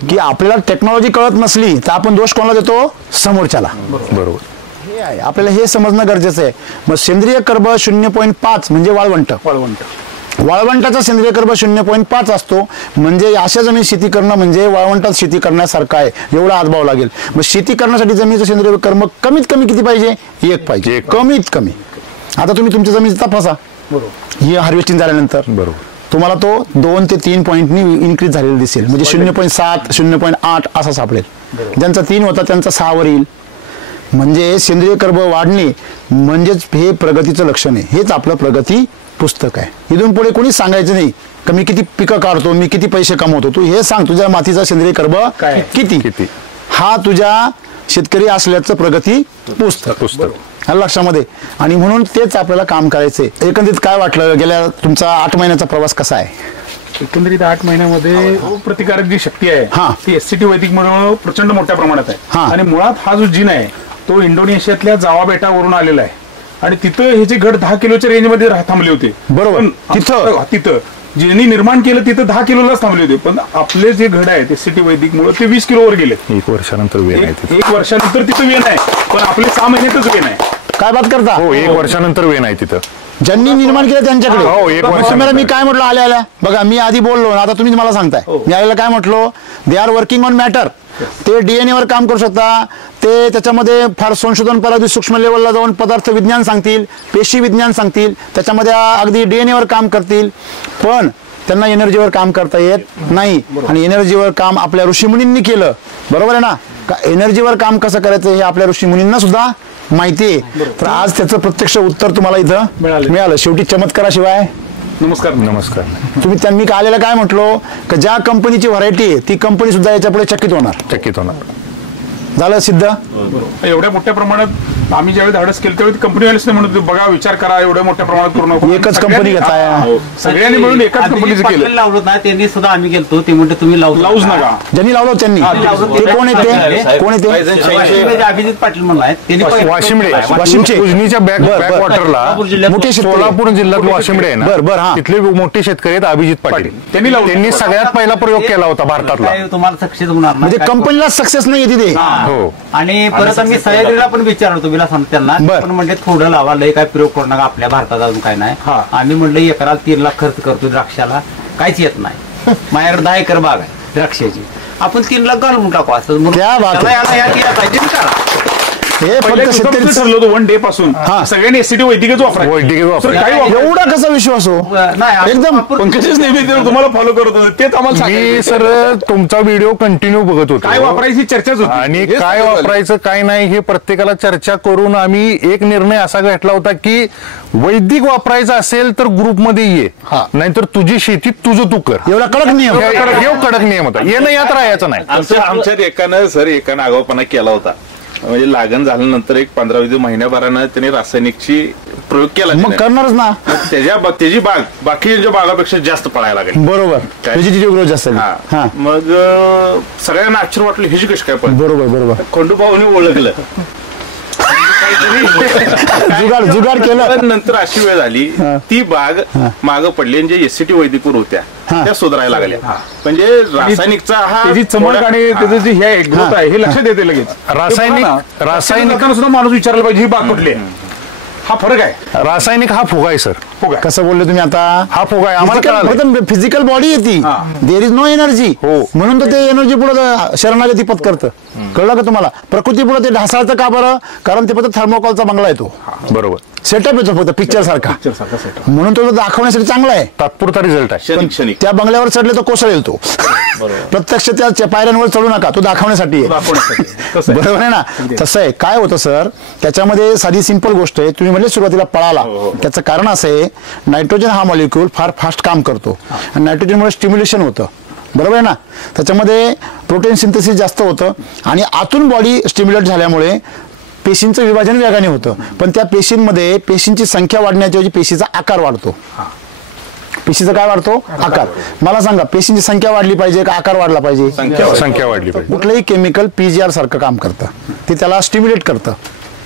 की आपल्याला टेक्नॉलॉजी कळत नसली तर आपण दोष कोणाला देतो? समोरच्याला. बरोबर. हे आहे आपल्याला हे समजणं गरजेचं आहे. मग सेंद्रिय कर्ब 0.5 म्हणजे वाळवंट. वाळवंटाचा सेंद्रिय कर्ब 0.5 असतो. म्हणजे अशा जमीन शेती करणं म्हणजे वाळवंटात शेती करण्यासारखं आहे. एवढा हातभाव लागेल. मग शेती करण्यासाठी जमिनीचं सेंद्रिय कर्ब कमीत कमी किती पाहिजे? 1 पाहिजे. कमीत कमी. आता तुम्ही तुमच्या जमिनीची तपासा ही हार्वेस्टिंग झाल्यानंतर. बरोबर. तुम्हाला तो 2 ते 3 पॉईंटनी इन्क्रीज झालेला दिसेल, म्हणजे 0.7 0.8 असा सापडेल. ज्यांचा 3 होता त्यांचा 6 वर येईल. म्हणजे सेंद्रिय कर्ब वाढणे म्हणजेच हे प्रगतीचं लक्षण आहे. हेच आपलं प्रगती पुस्तक आहे. इथून पुढे कोणीच सांगायचं नाही की मी किती पिकं काढतो, मी किती पैसे कमवतो. तू हे सांग तुझ्या मातीचा सेंद्रिय कर्ब किती. हा तुझ्या शेतकरी असल्याचं प्रगती पुस्तक लक्षामध्ये. आणि म्हणून तेच आपल्याला काम करायचंय. एकंदरीत काय वाटलं, गेल्या तुमचा 8 महिन्याचा प्रवास कसा आहे? एकंदरीत 8 महिन्यामध्ये प्रतिकारक जी शक्ती आहे ती एससीटी वैदिक मुळे प्रचंड मोठ्या प्रमाणात आहे. आणि मुळात हा जो जीन आहे तो इंडोनेशियातल्या जावा बेटावरून आलेला आहे. आणि तिथं हे जे घड 10 किलोच्या रेंजमध्ये थांबले होते. बरोबर. तिथं ज्यांनी निर्माण केलं तिथं 10 किलोलाच थांबले होते. पण आपले जे घड आहे ते एससीटी वैदिक मुळे ते 20 किलोवर गेले. 1 वर्षानंतर वेन आहे. 1 वर्षानंतर तिथं वेन आहे. पण आपले 6 महिन्यातच वेन आहे. काय बात करता? हो, 1 वर्षानंतर वेन आहे तिथं. ज्यांनी निर्माण केलं त्यांच्याकडे. हो, 1 वर्षानंतर. मी काय म्हटलं आल्या बघा, मी आधी बोललो, आता तुम्ही मला सांगताय. मी आलेला काय म्हटलो, they are working on matter. ते डीएनए वर काम करू शकता. ते त्याच्यामध्ये फार संशोधन पराधी सूक्ष्म लेवलला जाऊन पदार्थ विज्ञान सांगतील, पेशी विज्ञान सांगतील, त्याच्यामध्ये अगदी डीएनए वर काम करतील. पण त्यांना एनर्जीवर काम करता येत नाही. आणि एनर्जीवर काम आपल्या ऋषीमुनींनी केलं. बरोबर आहे ना? एनर्जीवर काम कसं करायचं हे आपल्या ऋषीमुनींना सुद्धा माहिती आहे. तर आज त्याचं प्रत्यक्ष उत्तर तुम्हाला इथं मिळालं. शेवटी चमत्काराशिवाय नमस्कार. तुम्ही मी आलेला काय म्हटलो की ज्या कंपनीची व्हरायटी आहे ती कंपनी सुद्धा याच्या पुढे चकित होणार. झालं सिद्ध. एवढ्या मोठ्या प्रमाणात आम्ही ज्यावेळी धाडस केलं त्यावेळी कंपनीवालेच म्हणत होते बघा विचार करा, एवढ्या मोठ्या प्रमाणात करू नका. एकच कंपनी घेताय. सगळ्यांनी मिळून एकाच कंपनीचं केलं. लावलं नाही त्यांनी सुद्धा आम्ही गेलतो ते म्हणते तुम्ही लावूच नका. ज्यांनी लावलं त्यांनी ते कोण येते? अभिजित पाटील म्हणला आहे त्यांनी वाशिमचे उजनीच्या बॅक वॉटरला मोठे सोलापूर जिल्ह्यात वाशिमडे आहे ना, तिथले मोठे शेतकरी आहेत अभिजित पाटील. त्यांनी सगळ्यात पहिला प्रयोग केला होता भारतातला. तुम्हाला सक्सेस होणार म्हणजे कंपनीला सक्सेस नाही तिथे. आणि परत आम्ही सह्याद्रीला पण विचारलो तुम्ही सांगतो त्यांना, पण म्हणजे थोडं लावा, लय काय प्रयोग करू नका, आपल्या भारतात अजून काय नाही. आम्ही म्हणलं एकराला 3 लाख खर्च करतो द्राक्षाला, काहीच येत नाही. माझ्याकडे 10 एकर बाग आहे द्राक्षाची, आपण 3 लाख घालून टाकू असं. हे फक्त शेतकरी ठरलं होतं 1 डे पासून सगळ्यांनी एससीटी वैदिकच वापरायचं. एवढा कसा विश्वास हो? एकदम पंकजच नेहमी तुम्हाला फॉलो करत होते. तेच आम्हाला मी सर तुमचा व्हिडिओ कंटिन्यू बघत होतो. काय वापरायची चर्चाच होती. आणि काय वापरायचं काय नाही हे प्रत्येकाला चर्चा करून आम्ही एक निर्णय असा घेतला होता की वैदिक वापरायचं असेल तर ग्रुपमध्ये ये, नाहीतर तुझी शेती तुझं तू कर. एवढा कडक नियम. कडक नियम होता. येणं यात राहायचं नाही. आमच्यात एकानं आगाऊपणा केला होता. म्हणजे लागण झाल्यानंतर एक 15-20 महिन्याभरानं त्यांनी रासायनिकची प्रयोग केला. मग करणारच ना. त्याची बाग बाकीच्या बागापेक्षा जास्त पळायला लागली. बरोबर. व्हेजिटेटिव्ह ग्रोथ जास्त. मग सगळ्यांना आश्चर्य वाटलं ह्याची कशी काय पण. बरोबर. खंडूभाऊने ओळखलं. जुगाड केलं. नंतर अशी वेळ झाली ती बाग मागं पडली आणि जे एससीटी वैदिकपूर होत्या त्या सुधारायला लागल्या. म्हणजे रासायनिकचा हा त्याची चमक आणि त्याचं जे हे ग्रोथ आहे हे लक्षात येते लगेच. रासायनिक सुद्धा माणूस विचारला पाहिजे ही बाग कुठली आहे. हा फरक आहे. रासायनिक हा फुगा आहे सर. कसं बोलले तुम्ही आता? हा फुगा आहे. आम्हाला फिजिकल बॉडी येते, देर इज नो एनर्जी. म्हणून तर ते एनर्जी पुढे शरणागती पत्करतं. कळलं का तुम्हाला? प्रकृती पुढे ते ढासाळतं का बरं? कारण ते फक्त थर्मोकॉलचा बंगला येतो. बरोबर. सेटअप येतो फक्त पिक्चर सारखा. म्हणून तो दाखवण्यासाठी चांगला आहे, तात्पुरता रिझल्ट आहे. त्या बंगल्यावर चढले तो कोसळेल तो. प्रत्यक्ष त्या पायऱ्यांवर चढू नका, तो दाखवण्यासाठी बरोबर आहे ना. तसं आहे. काय होतं सर त्याच्यामध्ये साधी सिंपल गोष्ट आहे. तुम्ही म्हणजे सुरुवातीला पळाला. त्याचं कारण असं आहे नायट्रोजन हा मॉलिक्यूल फार फास्ट काम करतो आणि नायट्रोजनमुळे स्टिम्युलेशन होतं. बरोबर आहे ना. त्याच्यामध्ये प्रोटीन सिंथेसिस जास्त होतं आणि आतून बॉडी स्टिम्युलेट झाल्यामुळे पेशींचं विभाजन वेगाने होतं. पण त्या पेशींमध्ये पेशींची संख्या वाढण्याच्या ऐवजी पेशीचा आकार वाढतो. पेशीचा काय वाढतो? आकार. मला सांगा पेशींची संख्या वाढली पाहिजे का आकार वाढला पाहिजे? संख्या वाढली पाहिजे. कुठलंही केमिकल पीजीआर सारखं काम करतं. ते त्याला स्टिम्युलेट करतं.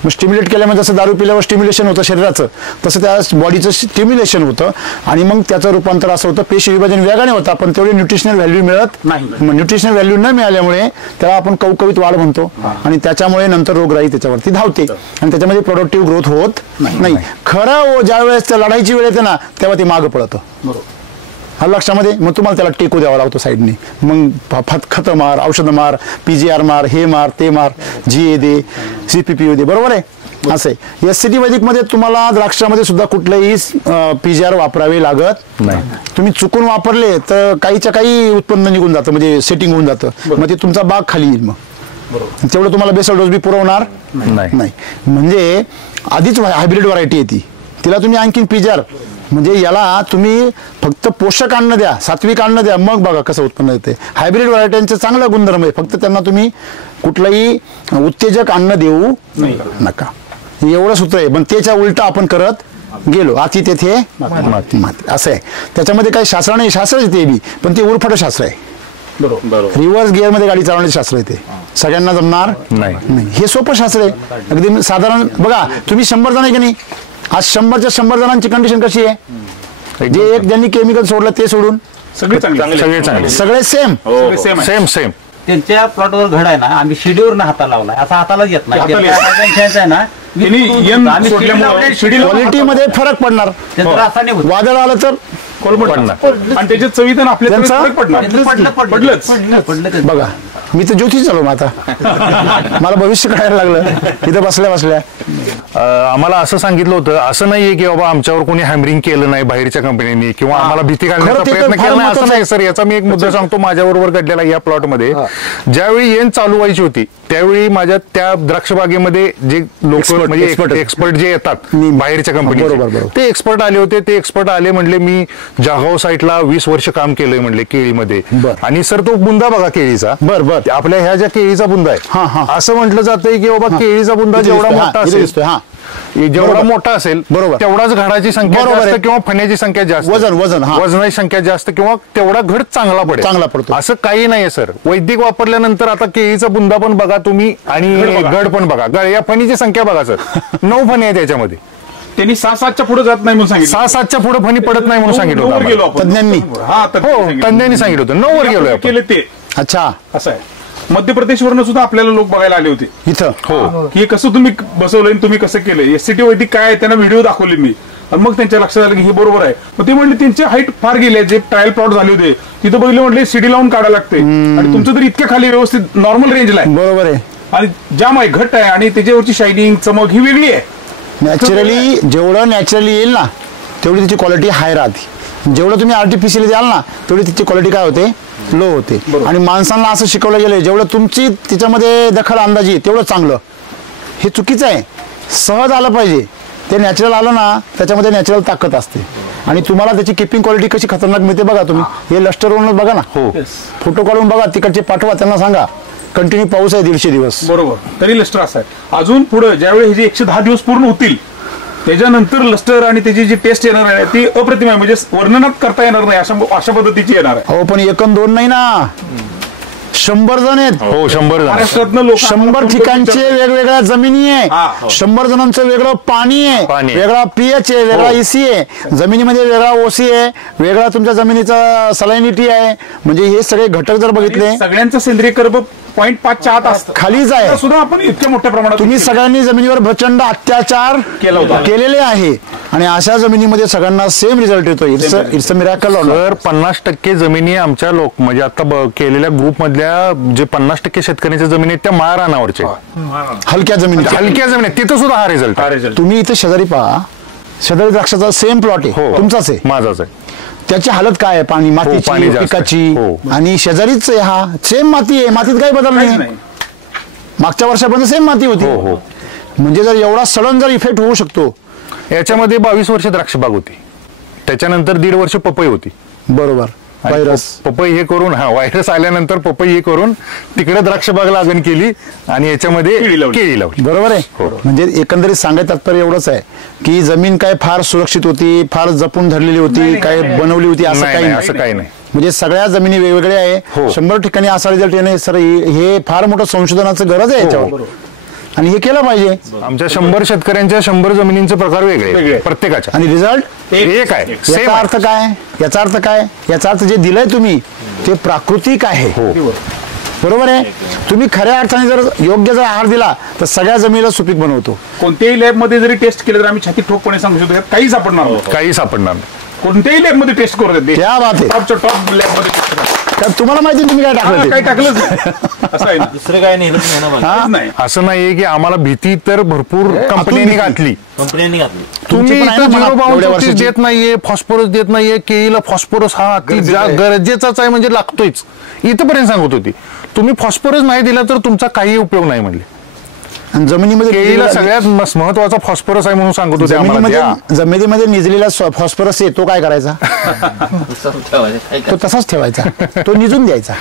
मग स्टिम्युलेट केल्यामुळे जसं दारू पिल्यावर स्टिम्युलेशन होतं शरीराचं, तसं त्या बॉडीचं स्टिम्युलेशन होतं आणि मग त्याचं रूपांतर असं होतं पेशी विभाजन वेगाने होतं पण तेवढी न्यूट्रिशनल व्हॅल्यू मिळत नाही. न्यूट्रिशनल व्हॅल्यू न मिळाल्यामुळे त्याला आपण कवकवीत वाढ म्हणतो आणि त्याच्यामुळे नंतर रोगराई त्याच्यावरती धावते आणि त्याच्यामध्ये प्रोडक्टिव्ह ग्रोथ होत नाही. खरं ज्या वेळेस त्या लढाईची वेळ येते ना तेव्हा ते मागं पळतं. हा लक्षामध्ये. मग तुम्हाला त्याला टेकू द्यावा लागतो साईडने. मग खतं मार, औषधं मार, पीजीआर मार, हे मार, ते मार, जीए दे, सीपीपीओ दे. बरोबर आहे. असं आहे. SCT वैदिक मध्ये तुम्हाला द्राक्षामध्ये सुद्धा कुठलंही PGR वापरावे लागत नाही. तुम्ही चुकून वापरले तर काहीच्या काही उत्पन्न निघून जातं, म्हणजे सेटिंग होऊन जातं, मग ते तुमचा बाग खाली येईल. मग तेवढं तुम्हाला बेसल डोस बी पुरवणार नाही. म्हणजे आधीच हायब्रिड व्हरायटी आहे ती, तिला तुम्ही आणखीन PGR म्हणजे याला तुम्ही फक्त पोषक अन्न द्या, सात्विक अन्न द्या, मग बघा कसं उत्पन्न येते. हायब्रिड व्हरायटीचे चांगला गुणधर्म आहे, फक्त त्यांना तुम्ही कुठलंही उत्तेजक अन्न देऊ नका, एवढं सूत्र आहे. पण त्याच्या उलट आपण करत गेलो, अति तेथे माती असं आहे. त्याच्यामध्ये काही शास्त्र नाही, शास्त्रच ते बी, पण ते उरफट शास्त्र आहे. बरोबर. रिव्हर्स गिअर मध्ये गाडी चालवण्याचे शास्त्र आहे, ते सगळ्यांना जमणार नाही. हे सोपं शास्त्र आहे, अगदी साधारण. बघा तुम्ही 100 जण आहे की नाही, आज 100च्या 100 जणांची कंडिशन कशी आहे, जे एक ज्यांनी केमिकल सोडलं ते सोडून सगळे चांगले, सगळे सेम. त्यांच्या प्लॉटवर घड आहे ना, आम्ही शिडीवर हाता लावलाय, असा हातालाच येत नाही ना. क्वालिटी मध्ये फरक पडणार, वादळ आलं तर आणि त्याच्या चवीत आपल्या पडलं. बघा मी तर ज्योतिष झालो, मग आता मला भविष्य कळायला लागलं इथं बसल्या बसल्या. आम्हाला असं सांगितलं होतं, असं नाहीये की बाबा आमच्यावर कोणी हॅमरिंग केलं नाही बाहेरच्या कंपनीने किंवा आम्हाला भीती घालण्याचा प्रयत्न केला नाही, असं नाही सर. याचा मी एक मुद्दा सांगतो माझ्याबरोबर घडलेला. या प्लॉटमध्ये ज्यावेळी येण चालू व्हायची होती त्यावेळी माझ्या त्या द्राक्ष बागेमध्ये जे लोक म्हणजे एक्सपर्ट जे येतात बाहेरच्या कंपनी, ते एक्सपर्ट आले होते. ते एक्सपर्ट आले, म्हणले मी जळगाव साईडला 20 वर्ष काम केलंय म्हणले केळीमध्ये, आणि सर तो बुंदा बघा केळीचा, बरोबर आपल्या ह्या ज्या केळीचा बुंदा आहे, असं म्हटलं जातंय की बाबा केळीचा बुंदा जेवढा मोठा असेल, जेवढा मोठा असेल बरोबर तेवढाच घडाची संख्या जास्त किंवा फण्याची संख्या जास्त, वजनाची संख्या जास्त किंवा तेवढा घड चांगला पडतो. असं काही नाहीये सर. वैदिक वापरल्यानंतर आता केळीचा बुंदा पण बघा तुम्ही आणि घड पण बघा, या फणीची संख्या बघा सर, 9 फणी आहे त्याच्यामध्ये. त्यांनी 6-7च्या पुढे जात नाही म्हणून सांगितलं, 6-7च्या पुढे फणी पडत नाही म्हणून सांगितलं होतं तज्ञांनी. तज्ञांनी सांगितलं होतं 9 वर गेलोय केले ते. अच्छा, असं आहे. मध्य प्रदेशवरून सुद्धा आपल्याला लोक बघायला आले होते इथं, हो, की कसं तुम्ही बसवलंय, तुम्ही कसं केलंय. SCT वैदिक काय आहे त्यांना व्हिडिओ दाखवले मी, आणि मग त्यांच्या लक्षात आलं की हे बरोबर आहे. मग ते म्हणले त्यांचे हाईट फार गेले, जे ट्रायल प्लॉट झाले होते तिथं बघितलं, म्हटले CD लावून काढायला लागते, आणि तुमचं तर इतक्या खाली व्यवस्थित नॉर्मल रेंजला आहे. बरोबर आहे, आणि जाम आहे, घट आहे, आणि त्याच्यावरची शायनिंग चमक ही वेगळी आहे. नॅचरली जेवढं नॅचरली येईल ना तेवढी त्याची क्वालिटी हाय राहते. जेवढं तुम्ही आर्टिफिशियली द्याल ना तेवढी त्याची क्वालिटी काय होते, लो होते. आणि माणसांना असं शिकवलं गेलं जेवढं तुमची त्याच्यामध्ये दखल अंदाजी तेवढं चांगलं. हे चुकीचं आहे. सहज आलं पाहिजे. ते नॅचरल आलं ना त्याच्यामध्ये नॅचरल ताकद असते, आणि तुम्हाला त्याची किपिंग क्वालिटी कशी खतरनाक मिळते बघा. तुम्ही हे लष्टरवरून बघा ना, फोटो काढून बघा, तिकडचे पाठवा, त्यांना सांगा कंटिन्यू पाऊस आहे 150 दिवस, बरोबर, तरी लष्टर असं आहे. अजून पुढे ज्यावेळी हे 110 दिवस पूर्ण होतील त्याच्यानंतर लष्टर आणि त्याची जी टेस्ट येणार आहे ती अप्रतिम आहे, म्हणजे वर्णनात करता येणार नाही अशा पद्धतीची येणार आहे. हो, पण 1-2 नाही ना, 100 जण आहेत. हो, 100 महाराष्ट्रातनं लोक 100 ठिकाणचे वेगवेगळ्या जमिनी आहे, 100 जणांचं वेगळं पाणी आहे, वेगळा pH आहे, वेगळा EC आहे, जमिनीमध्ये वेगळा OC आहे, वेगळा तुमच्या जमिनीचा सलायनिटी आहे. म्हणजे हे सगळे घटक जर बघितले, सगळ्यांचं सेंद्रिय कर्ब 0.5च्या आत असतं, खालीच आहे सुद्धा आपण इतक्या मोठ्या प्रमाणात तुम्ही सगळ्यांनी जमिनीवर प्रचंड अत्याचार केलेले आहे, आणि अशा जमिनीमध्ये सगळ्यांना सेम रिझल्ट येतो. It's a miracle. सर 50% जमिनी आमच्या लोक म्हणजे आता केलेल्या ग्रुप मधल्या जे 50% शेतकऱ्यांच्या जमिनी आहेत त्या माळरानावरच्या हलक्या जमिनी तिथं सुद्धा हा रिझल्ट. तुम्ही इथे शेजारी पहा, शेजारी द्राक्षाचा सेम प्लॉट आहे, तुमचाच आहे, माझाच आहे. त्याची हालत काय आहे, मातीची, पिकाची, आणि शेजारीच हा सेम माती आहे, मातीत काही बदल नाही. मागच्या वर्षापर्यंत सेम माती होती. म्हणजे जर एवढा सडन जर इफेक्ट होऊ शकतो. याच्यामध्ये 22 वर्ष द्राक्ष बाग होती, त्याच्यानंतर 1.5 वर्ष पपई होती. बरोबर, व्हायरस पपई हे करून व्हायरस आल्यानंतर पपई हे करून तिकडे द्राक्ष बाग लागण केली आणि याच्यामध्ये केळी लावली. बरोबर आहे. म्हणजे एकंदरीत सांगायचं तात्पर्य एवढंच आहे की जमीन काय फार सुरक्षित होती, फार जपून धरलेली होती, काय बनवली होती, असं काही नाही. म्हणजे सगळ्या जमिनी वेगवेगळ्या आहे. 100 ठिकाणी असा रिझल्ट येणे सर, हे फार मोठं संशोधनाचं गरज आहे याच्यावर, आणि हे केलं पाहिजे. आमच्या 100 शेतकऱ्यांच्या 100 जमिनींचे प्रकार वेगळे प्रत्येकाच्या, आणि रिझल्ट एक आहे. याचा अर्थ काय, याचा अर्थ जे दिलंय तुम्ही ते प्राकृतिक आहे. बरोबर आहे. तुम्ही खऱ्या अर्थाने जर योग्य जर आहार दिला तर सगळ्या जमिनीला सुपीक बनवतो. कोणत्याही लॅबमध्ये जरी टेस्ट केलं तर आम्ही छाती ठोकपणे सांगू शकतो काही सापडणार नाही. काही सापडणार नाही. कोणत्याही लॅबमध्ये टेस्ट करू देते, त्या बात आहे. टॉप लॅबमध्ये तुम्हाला माहिती तुम्ही काय टाकलं काही टाकलंच नाही. असं आहे ना. दुसरं काय नाही नाही असं नाहीये की आम्हाला भीती तर भरपूर कंपन्यांनी घातली. कंपन्यांनी घातली. तुम्ही पण आहे इथं ना झिरो मनात बाउंड एवढ्या वर्षाची. देत नाहीये, फॉस्फरस देत नाहीये, केळीला फॉस्फरस हा अति गरजेचाच आहे, म्हणजे लागतोच. इथपर्यंत सांगत होती. तुम्ही फॉस्फरस नाही दिला तर तुमचा काही उपयोग नाही म्हणले. आणि जमिनीमध्ये केळीला सगळ्यात महत्वाचा फॉस्फरस आहे म्हणून सांगत होते आम्हाला द्या. जमिनीमध्ये निजलेला फॉस्फरस आहे तो काय करायचा? तो तसाच ठेवायचा, तो निजून द्यायचा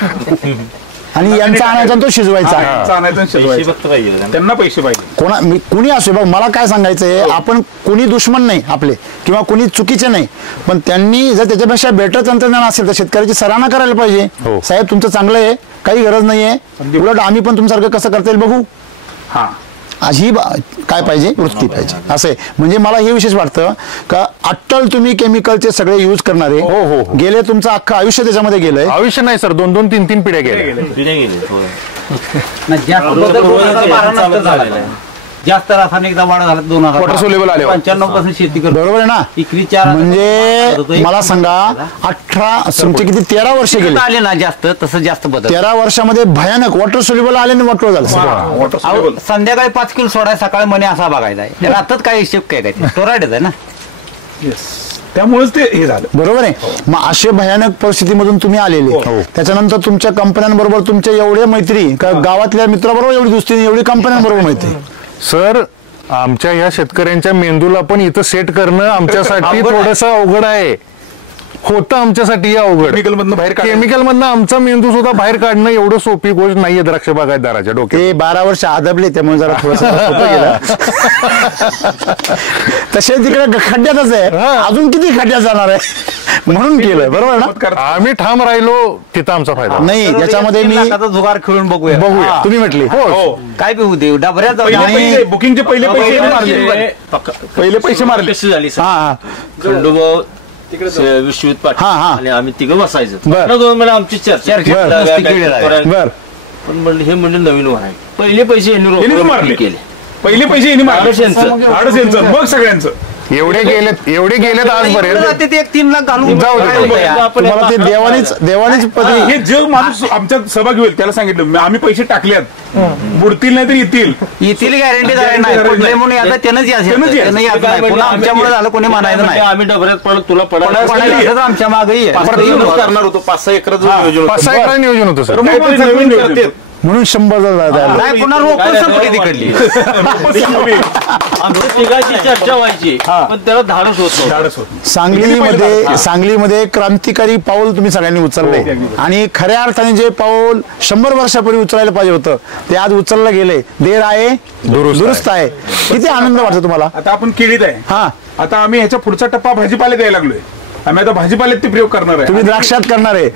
आणि यांचा आणायचा आणि तो शिजवायचा. आणायचं आणि शिजवायचं. त्यांना पैसे पाहिजे. कुणी असो बघ, मला काय सांगायचंय, आपण कुणी दुश्मन नाही आपले किंवा कुणी चुकीचे नाही, पण त्यांनी जर त्याच्यापेक्षा बेटर तंत्रज्ञान असेल तर शेतकऱ्याची सराहना करायला पाहिजे. साहेब तुमचं चांगलं आहे, काही गरज नाहीये, उलट आम्ही पण तुमच्यासारखं कसं करता येईल बघू. हा, ही काय पाहिजे, वृत्ती पाहिजे. असं आहे. म्हणजे मला हे विशेष वाटतं का अट्टल तुम्ही केमिकलचे सगळे यूज करणारे गेले, तुमचं अख्खं आयुष्य त्याच्यामध्ये गेलंय. आयुष्य नाही सर, 2-2, 3-3 पिढ्या गेल्या. जास्त रासायनिक वाढ झाला 2095 पासून शेती करतो. बरोबर आहे ना. इकरी 4 म्हणजे मला सांगा 18 तुमचे किती 13 वर्ष गेले आले ना, जास्त तसं जास्त बदल. 13 वर्षामध्ये भयानक वॉटर सोल्युबल आले आणि वॉटर झालं. संध्याकाळी 5 किलो सोडा, सकाळी मने असा बघायचा आहे. रातात काय हिशेब काय काय टोरायडच आहे ना. त्यामुळेच ते हे झालं. बरोबर आहे. मग अशा भयानक परिस्थितीमधून तुम्ही आलेले, त्याच्यानंतर तुमच्या कंपन्यांबरोबर तुमच्या एवढ्या मैत्री, गावातल्या मित्राबरोबर एवढी दोस्ती, एवढी कंपन्यांबरोबर मैत्री. सर आमच्या ह्या शेतकऱ्यांच्या मेंदूला पण इथं सेट करणं आमच्यासाठी थोडंसं अवघड आहे. होतं आमच्यासाठी अवघड. केमिकल मधनं आमचा मेंदू सुद्धा बाहेर काढणं एवढं सोपी गोष्ट नाहीये द्राक्ष बागायतदाराच्या डोक्यात. ते 12 वर्ष आदबले त्यामुळे जरा थोडंसं गेलं. तसे तिकडे खड्ड्यातच आहे, अजून किती खड्ड्यात जाणार आहे म्हणून केलं. बरोबर ना. आम्ही ठाम राहिलो तिथं आमचा फायदा नाही. याच्यामध्ये मी जुगार खेळून बघूया. तुम्ही म्हटली काय बी होऊ दे, डबऱ्यात बुकिंगचे पहिले पैसे मारले. कशी झाली विश्ववित पाटील आणि आम्ही तिघं बसायचं. दोन महिने आमची चर्चा पण म्हणलं हे म्हणजे नवीन वर आहे. पहिले पैसे मारले केले. पहिले पैसे मग सगळ्यांचं एवढे गेलेत आजपर्यंत. 3 लाख घालून तुम्हाला ते देवानीच हे जे माणूस आमच्या सहभागी होईल त्याला सांगितलं आम्ही पैसे टाकल्यात, बुडतील नाही तर येतील गॅरंटी नाही म्हणून आता त्यानंच आमच्यामुळे झालं, कोणी म्हणायचं नाही. आम्ही डबऱ्यात पडत तुला पडायचं आमच्या मागे करणार होतो. 5-6 एकर नियोजन होतं सर. म्हणून 100 पुन्हा रोकड संपली तिकडली. आमच्या तिघांची चर्चा व्हायची पण त्याला धाडस होत. सांगलीमध्ये क्रांतिकारी पाऊल तुम्ही सगळ्यांनी उचललंय आणि खऱ्या अर्थाने जे पाऊल 100 वर्षापूर्वी उचलायला पाहिजे होतं ते आज उचललं गेलंय. देर आहे दुरुस्त आहे. किती आनंद वाटतो तुम्हाला. आता आपण केळीत आहे. हा, आता आम्ही ह्याचा पुढचा टप्पा भाजीपाले द्यायला लागलोय. आम्ही आता भाजीपाल्यात ते प्रयोग करणार आहे. तुम्ही द्राक्षात करणार आहे.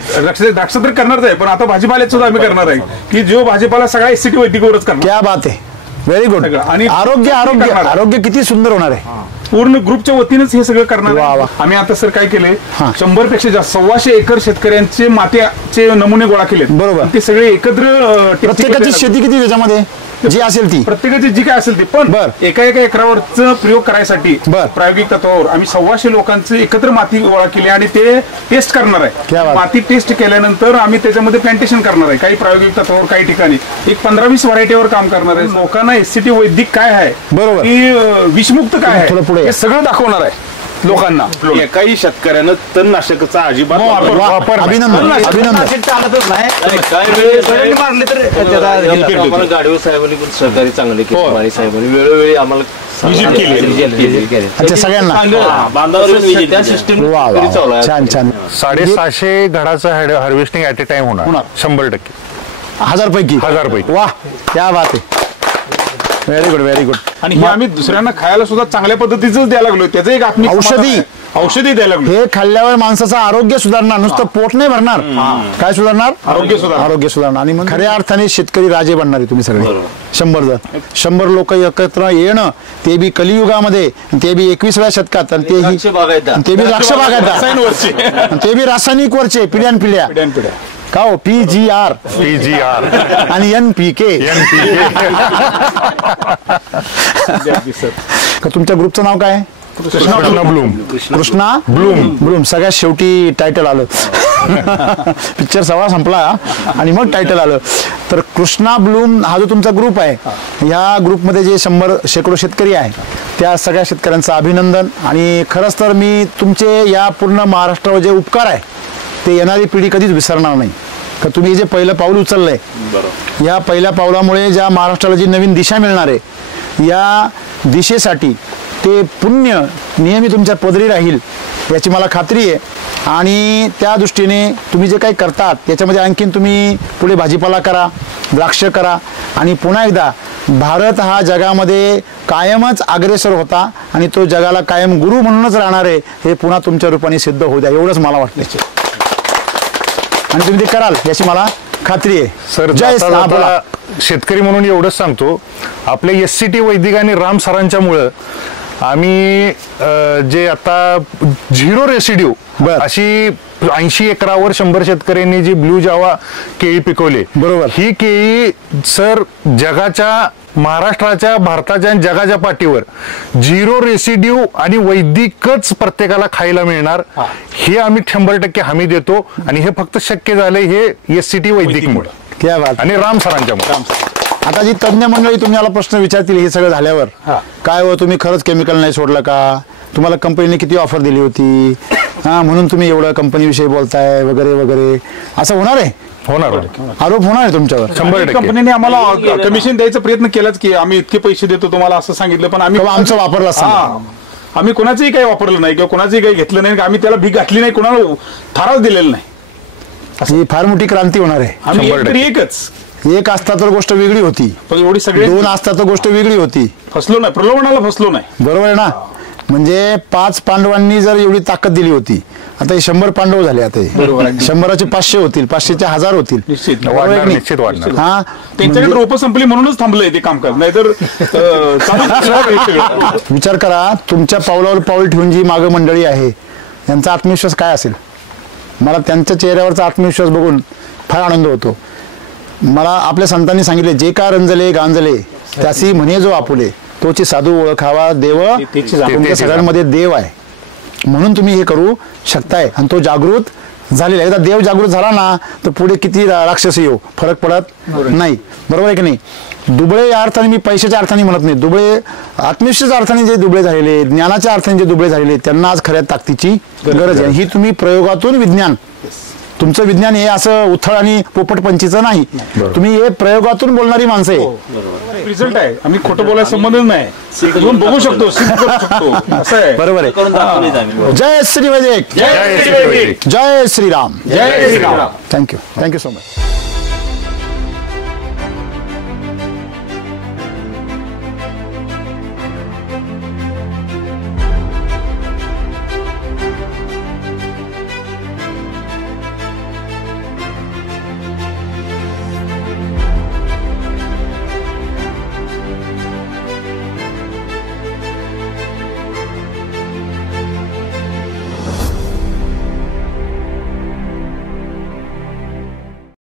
द्राक्ष तर करणारच आहे, पण आता भाजीपाल्यात सुद्धा आम्ही करणार आहे की जो भाजीपाला सगळा एससीटी वैदिकवरच करणार. क्या बात आहे. Very good. आणि आरोग्य किती सुंदर होणार आहे. पूर्ण ग्रुपच्या वतीनेच हे सगळं करणार. आम्ही आता सर काय केलंय, 100 पेक्षा जास्त 1,200 एकर शेतकऱ्यांचे मातीचे नमुने गोळा केले. बरोबर. ते सगळे एकत्र. प्रत्येकाची शेती किती त्याच्यामध्ये जी असेल ती, प्रत्येकाची जी काय असेल ती, पण एका एकरावरच प्रयोग करायसाठी प्रायोगिक तत्वावर आम्ही 1,200 लोकांचे एकत्र माती गोळा केली आणि ते टेस्ट करणार आहे. माती टेस्ट केल्यानंतर आम्ही त्याच्यामध्ये प्लांटेशन करणार आहे. काही प्रायोगिक तत्वावर, काही ठिकाणी एक 15-20 व्हरायटीवर काम करणार आहे. लोकांना एससीटी वैदिक काय आहे, बरोबर, की विषमुक्त काय आहे, हे सगळं दाखवणार आहे लोकांना. एकाही शेतकऱ्यानं तणनाशकाचा अजिबात वापर चालतच नाही. गाडवे साहेबांनी पण सहकारी चांगले केले. माळी साहेबांनी वेळोवेळी आम्हाला सगळ्यांना बांधावर सिस्टीम छान छान. 750 घडाचं हार्वेस्टिंग ऍट ए टाइम होणार 100%. 1000 पैकी. वा, क्या बात आहे. Very good, very good. आणि हे आम्ही दुसऱ्यांना खायला सुद्धा चांगल्या पद्धतीचं द्यायला लागलो. त्याचं एक आत्मिक औषधी द्यायला लागलो. हे खाल्ल्यावर माणसाचं आरोग्य सुधारणार, नुसतं पोट नाही भरणार. काय सुधारणार? आरोग्य सुधारणार. आणि मग खऱ्या अर्थाने शेतकरी राजे बनणार आहे तुम्ही सगळे. 100 लोक एकत्र येणं, ते बी कलियुगामध्ये, ते बी 21व्या शतकात, आणि ते बी द्राक्ष बागायत, ते बी रासायनिक वरचे पिढ्यानपिढ्या. का हो, PGR आणि NPK. तुमच्या ग्रुपचं नाव काय? कृष्णा ब्लूम. कृष्णा ब्लूम. सगळ्यात शेवटी टायटल आलं. पिक्चर सगळा संपला आणि मग टायटल आलं. तर कृष्णा ब्लूम हा जो तुमचा ग्रुप आहे, या ग्रुपमध्ये जे 100 शेकडो शेतकरी आहे, त्या सगळ्या शेतकऱ्यांचं अभिनंदन. आणि खरंच तर मी तुमचे या पूर्ण महाराष्ट्रावर जे उपकार आहे ते येणारी पिढी कधीच विसरणार नाही. का तुम्ही जे पहिलं पाऊल उचललंय, या पहिल्या पावलामुळे ज्या महाराष्ट्राला जी नवीन दिशा मिळणार आहे, या दिशेसाठी ते पुण्य नेहमी तुमच्या पदरी राहील याची मला खात्री आहे. आणि त्या दृष्टीने तुम्ही जे काही करतात त्याच्यामध्ये आणखीन तुम्ही पुढे भाजीपाला करा, द्राक्ष करा, आणि पुन्हा एकदा भारत हा जगामध्ये कायमच अग्रेसर होता आणि तो जगाला कायम गुरु म्हणूनच राहणार आहे हे पुन्हा तुमच्या रूपाने सिद्ध होऊ द्या, एवढंच मला वाटतं. आणि तुम्ही ते कराल याची मला खात्री आहे. सर, जय शेतकरी म्हणून एवढंच सांगतो, आपल्या SCT वैदिक आणि राम सरांच्या मुळे आम्ही जे आता 0 रेसिड्यू अशी 80 एकरावर 100 शेतकऱ्यांनी जी ब्लू जावा केळी पिकवली, बरोबर, ही केळी सर जगाच्या, महाराष्ट्राच्या, भारताच्या आणि जगाच्या पाठीवर 0 रेसिड्यू आणि वैदिकच प्रत्येकाला खायला मिळणार, हे आम्ही 100% हमी देतो. आणि हे फक्त शक्य झालंय हे SCT वैदिकमुळे क्या बात आणि राम सरांच्यामुळे. आता जी तज्ञ मंडळी तुम्हाला प्रश्न विचारतील हे सगळं झाल्यावर, काय हो तुम्ही खरंच केमिकल नाही सोडलं का, तुम्हाला कंपनीने किती ऑफर दिली होती, म्हणून तुम्ही एवढं कंपनीविषयी बोलताय वगैरे वगैरे, असं होणार आहे? होणार, आरोप होणार आहे तुमच्यावर. 100% कंपनीने आम्हाला कमिशन द्यायचा प्रयत्न केलाच की आम्ही इतके पैसे देतो तुम्हाला असं सांगितलं, पण आम्ही आमचं वापरलं असं, आम्ही कोणाचंही काही वापरलं नाही किंवा कोणाचंही काही घेतलं नाही, आम्ही त्याला भीक घातली नाही, कोणाला थाराच दिलेला नाही. ही फार मोठी क्रांती होणार आहे. आम्ही एकच एक असता तर गोष्ट वेगळी होती, पण एवढी सगळी 2 असता तर गोष्ट वेगळी होती. फसलो नाही, प्रलोभनाला फसलो नाही. बरोबर आहे ना. म्हणजे 5 पांडवांनी जर एवढी ताकद दिली होती, आता हे 100 पांडव झाले, आता 100चे 500 होतील, 500चे 1000 होतील, निश्चित वाढणार. हा, त्यांच्याकडे रोपं संपली म्हणूनच थांबलंय ते कामकाज, नाहीतर विचार करा तुमच्या पावलावर पाऊल ठेवून जी मागं मंडळी आहे यांचा आत्मविश्वास काय असेल. मला त्यांच्या चेहऱ्यावरचा आत्मविश्वास बघून फार आनंद होतो. मला आपल्या संतांनी सांगितले, जे का रंजले गांजले त्यासी म्हणे जो आपुले, तोची साधू ओळखावा देव, तुमच्या सगळ्यांमध्ये देव आहे म्हणून तुम्ही हे करू शकताय. आणि तो जागृत झालेला आहे. एकदा देव जागृत झाला ना तर पुढे किती राक्षस येऊ फरक पडत नाही. बरोबर आहे की नाही. दुबळे या अर्थाने मी पैशाच्या अर्थाने म्हणत नाही, दुबळे आत्मविश्वासाच्या अर्थाने जे दुबळे झालेले, ज्ञानाच्या अर्थाने जे दुबळे झालेले, त्यांना आज खऱ्या ताकदीची गरज आहे. ही तुम्ही प्रयोगातून विज्ञान, तुमचं विज्ञान हे असं उथळ आणि पोपटपंचीचं नाही, तुम्ही हे प्रयोगातून बोलणारी माणसं आहे. रिझल्ट आहे, आम्ही खोटं बोलायला संबंधच नाही, बघू शकतो, असं आहे. बरोबर आहे. जय श्री वैदिक, जय श्री वैदिक, जय श्रीराम, जय Shriram. Thank you, thank you so much.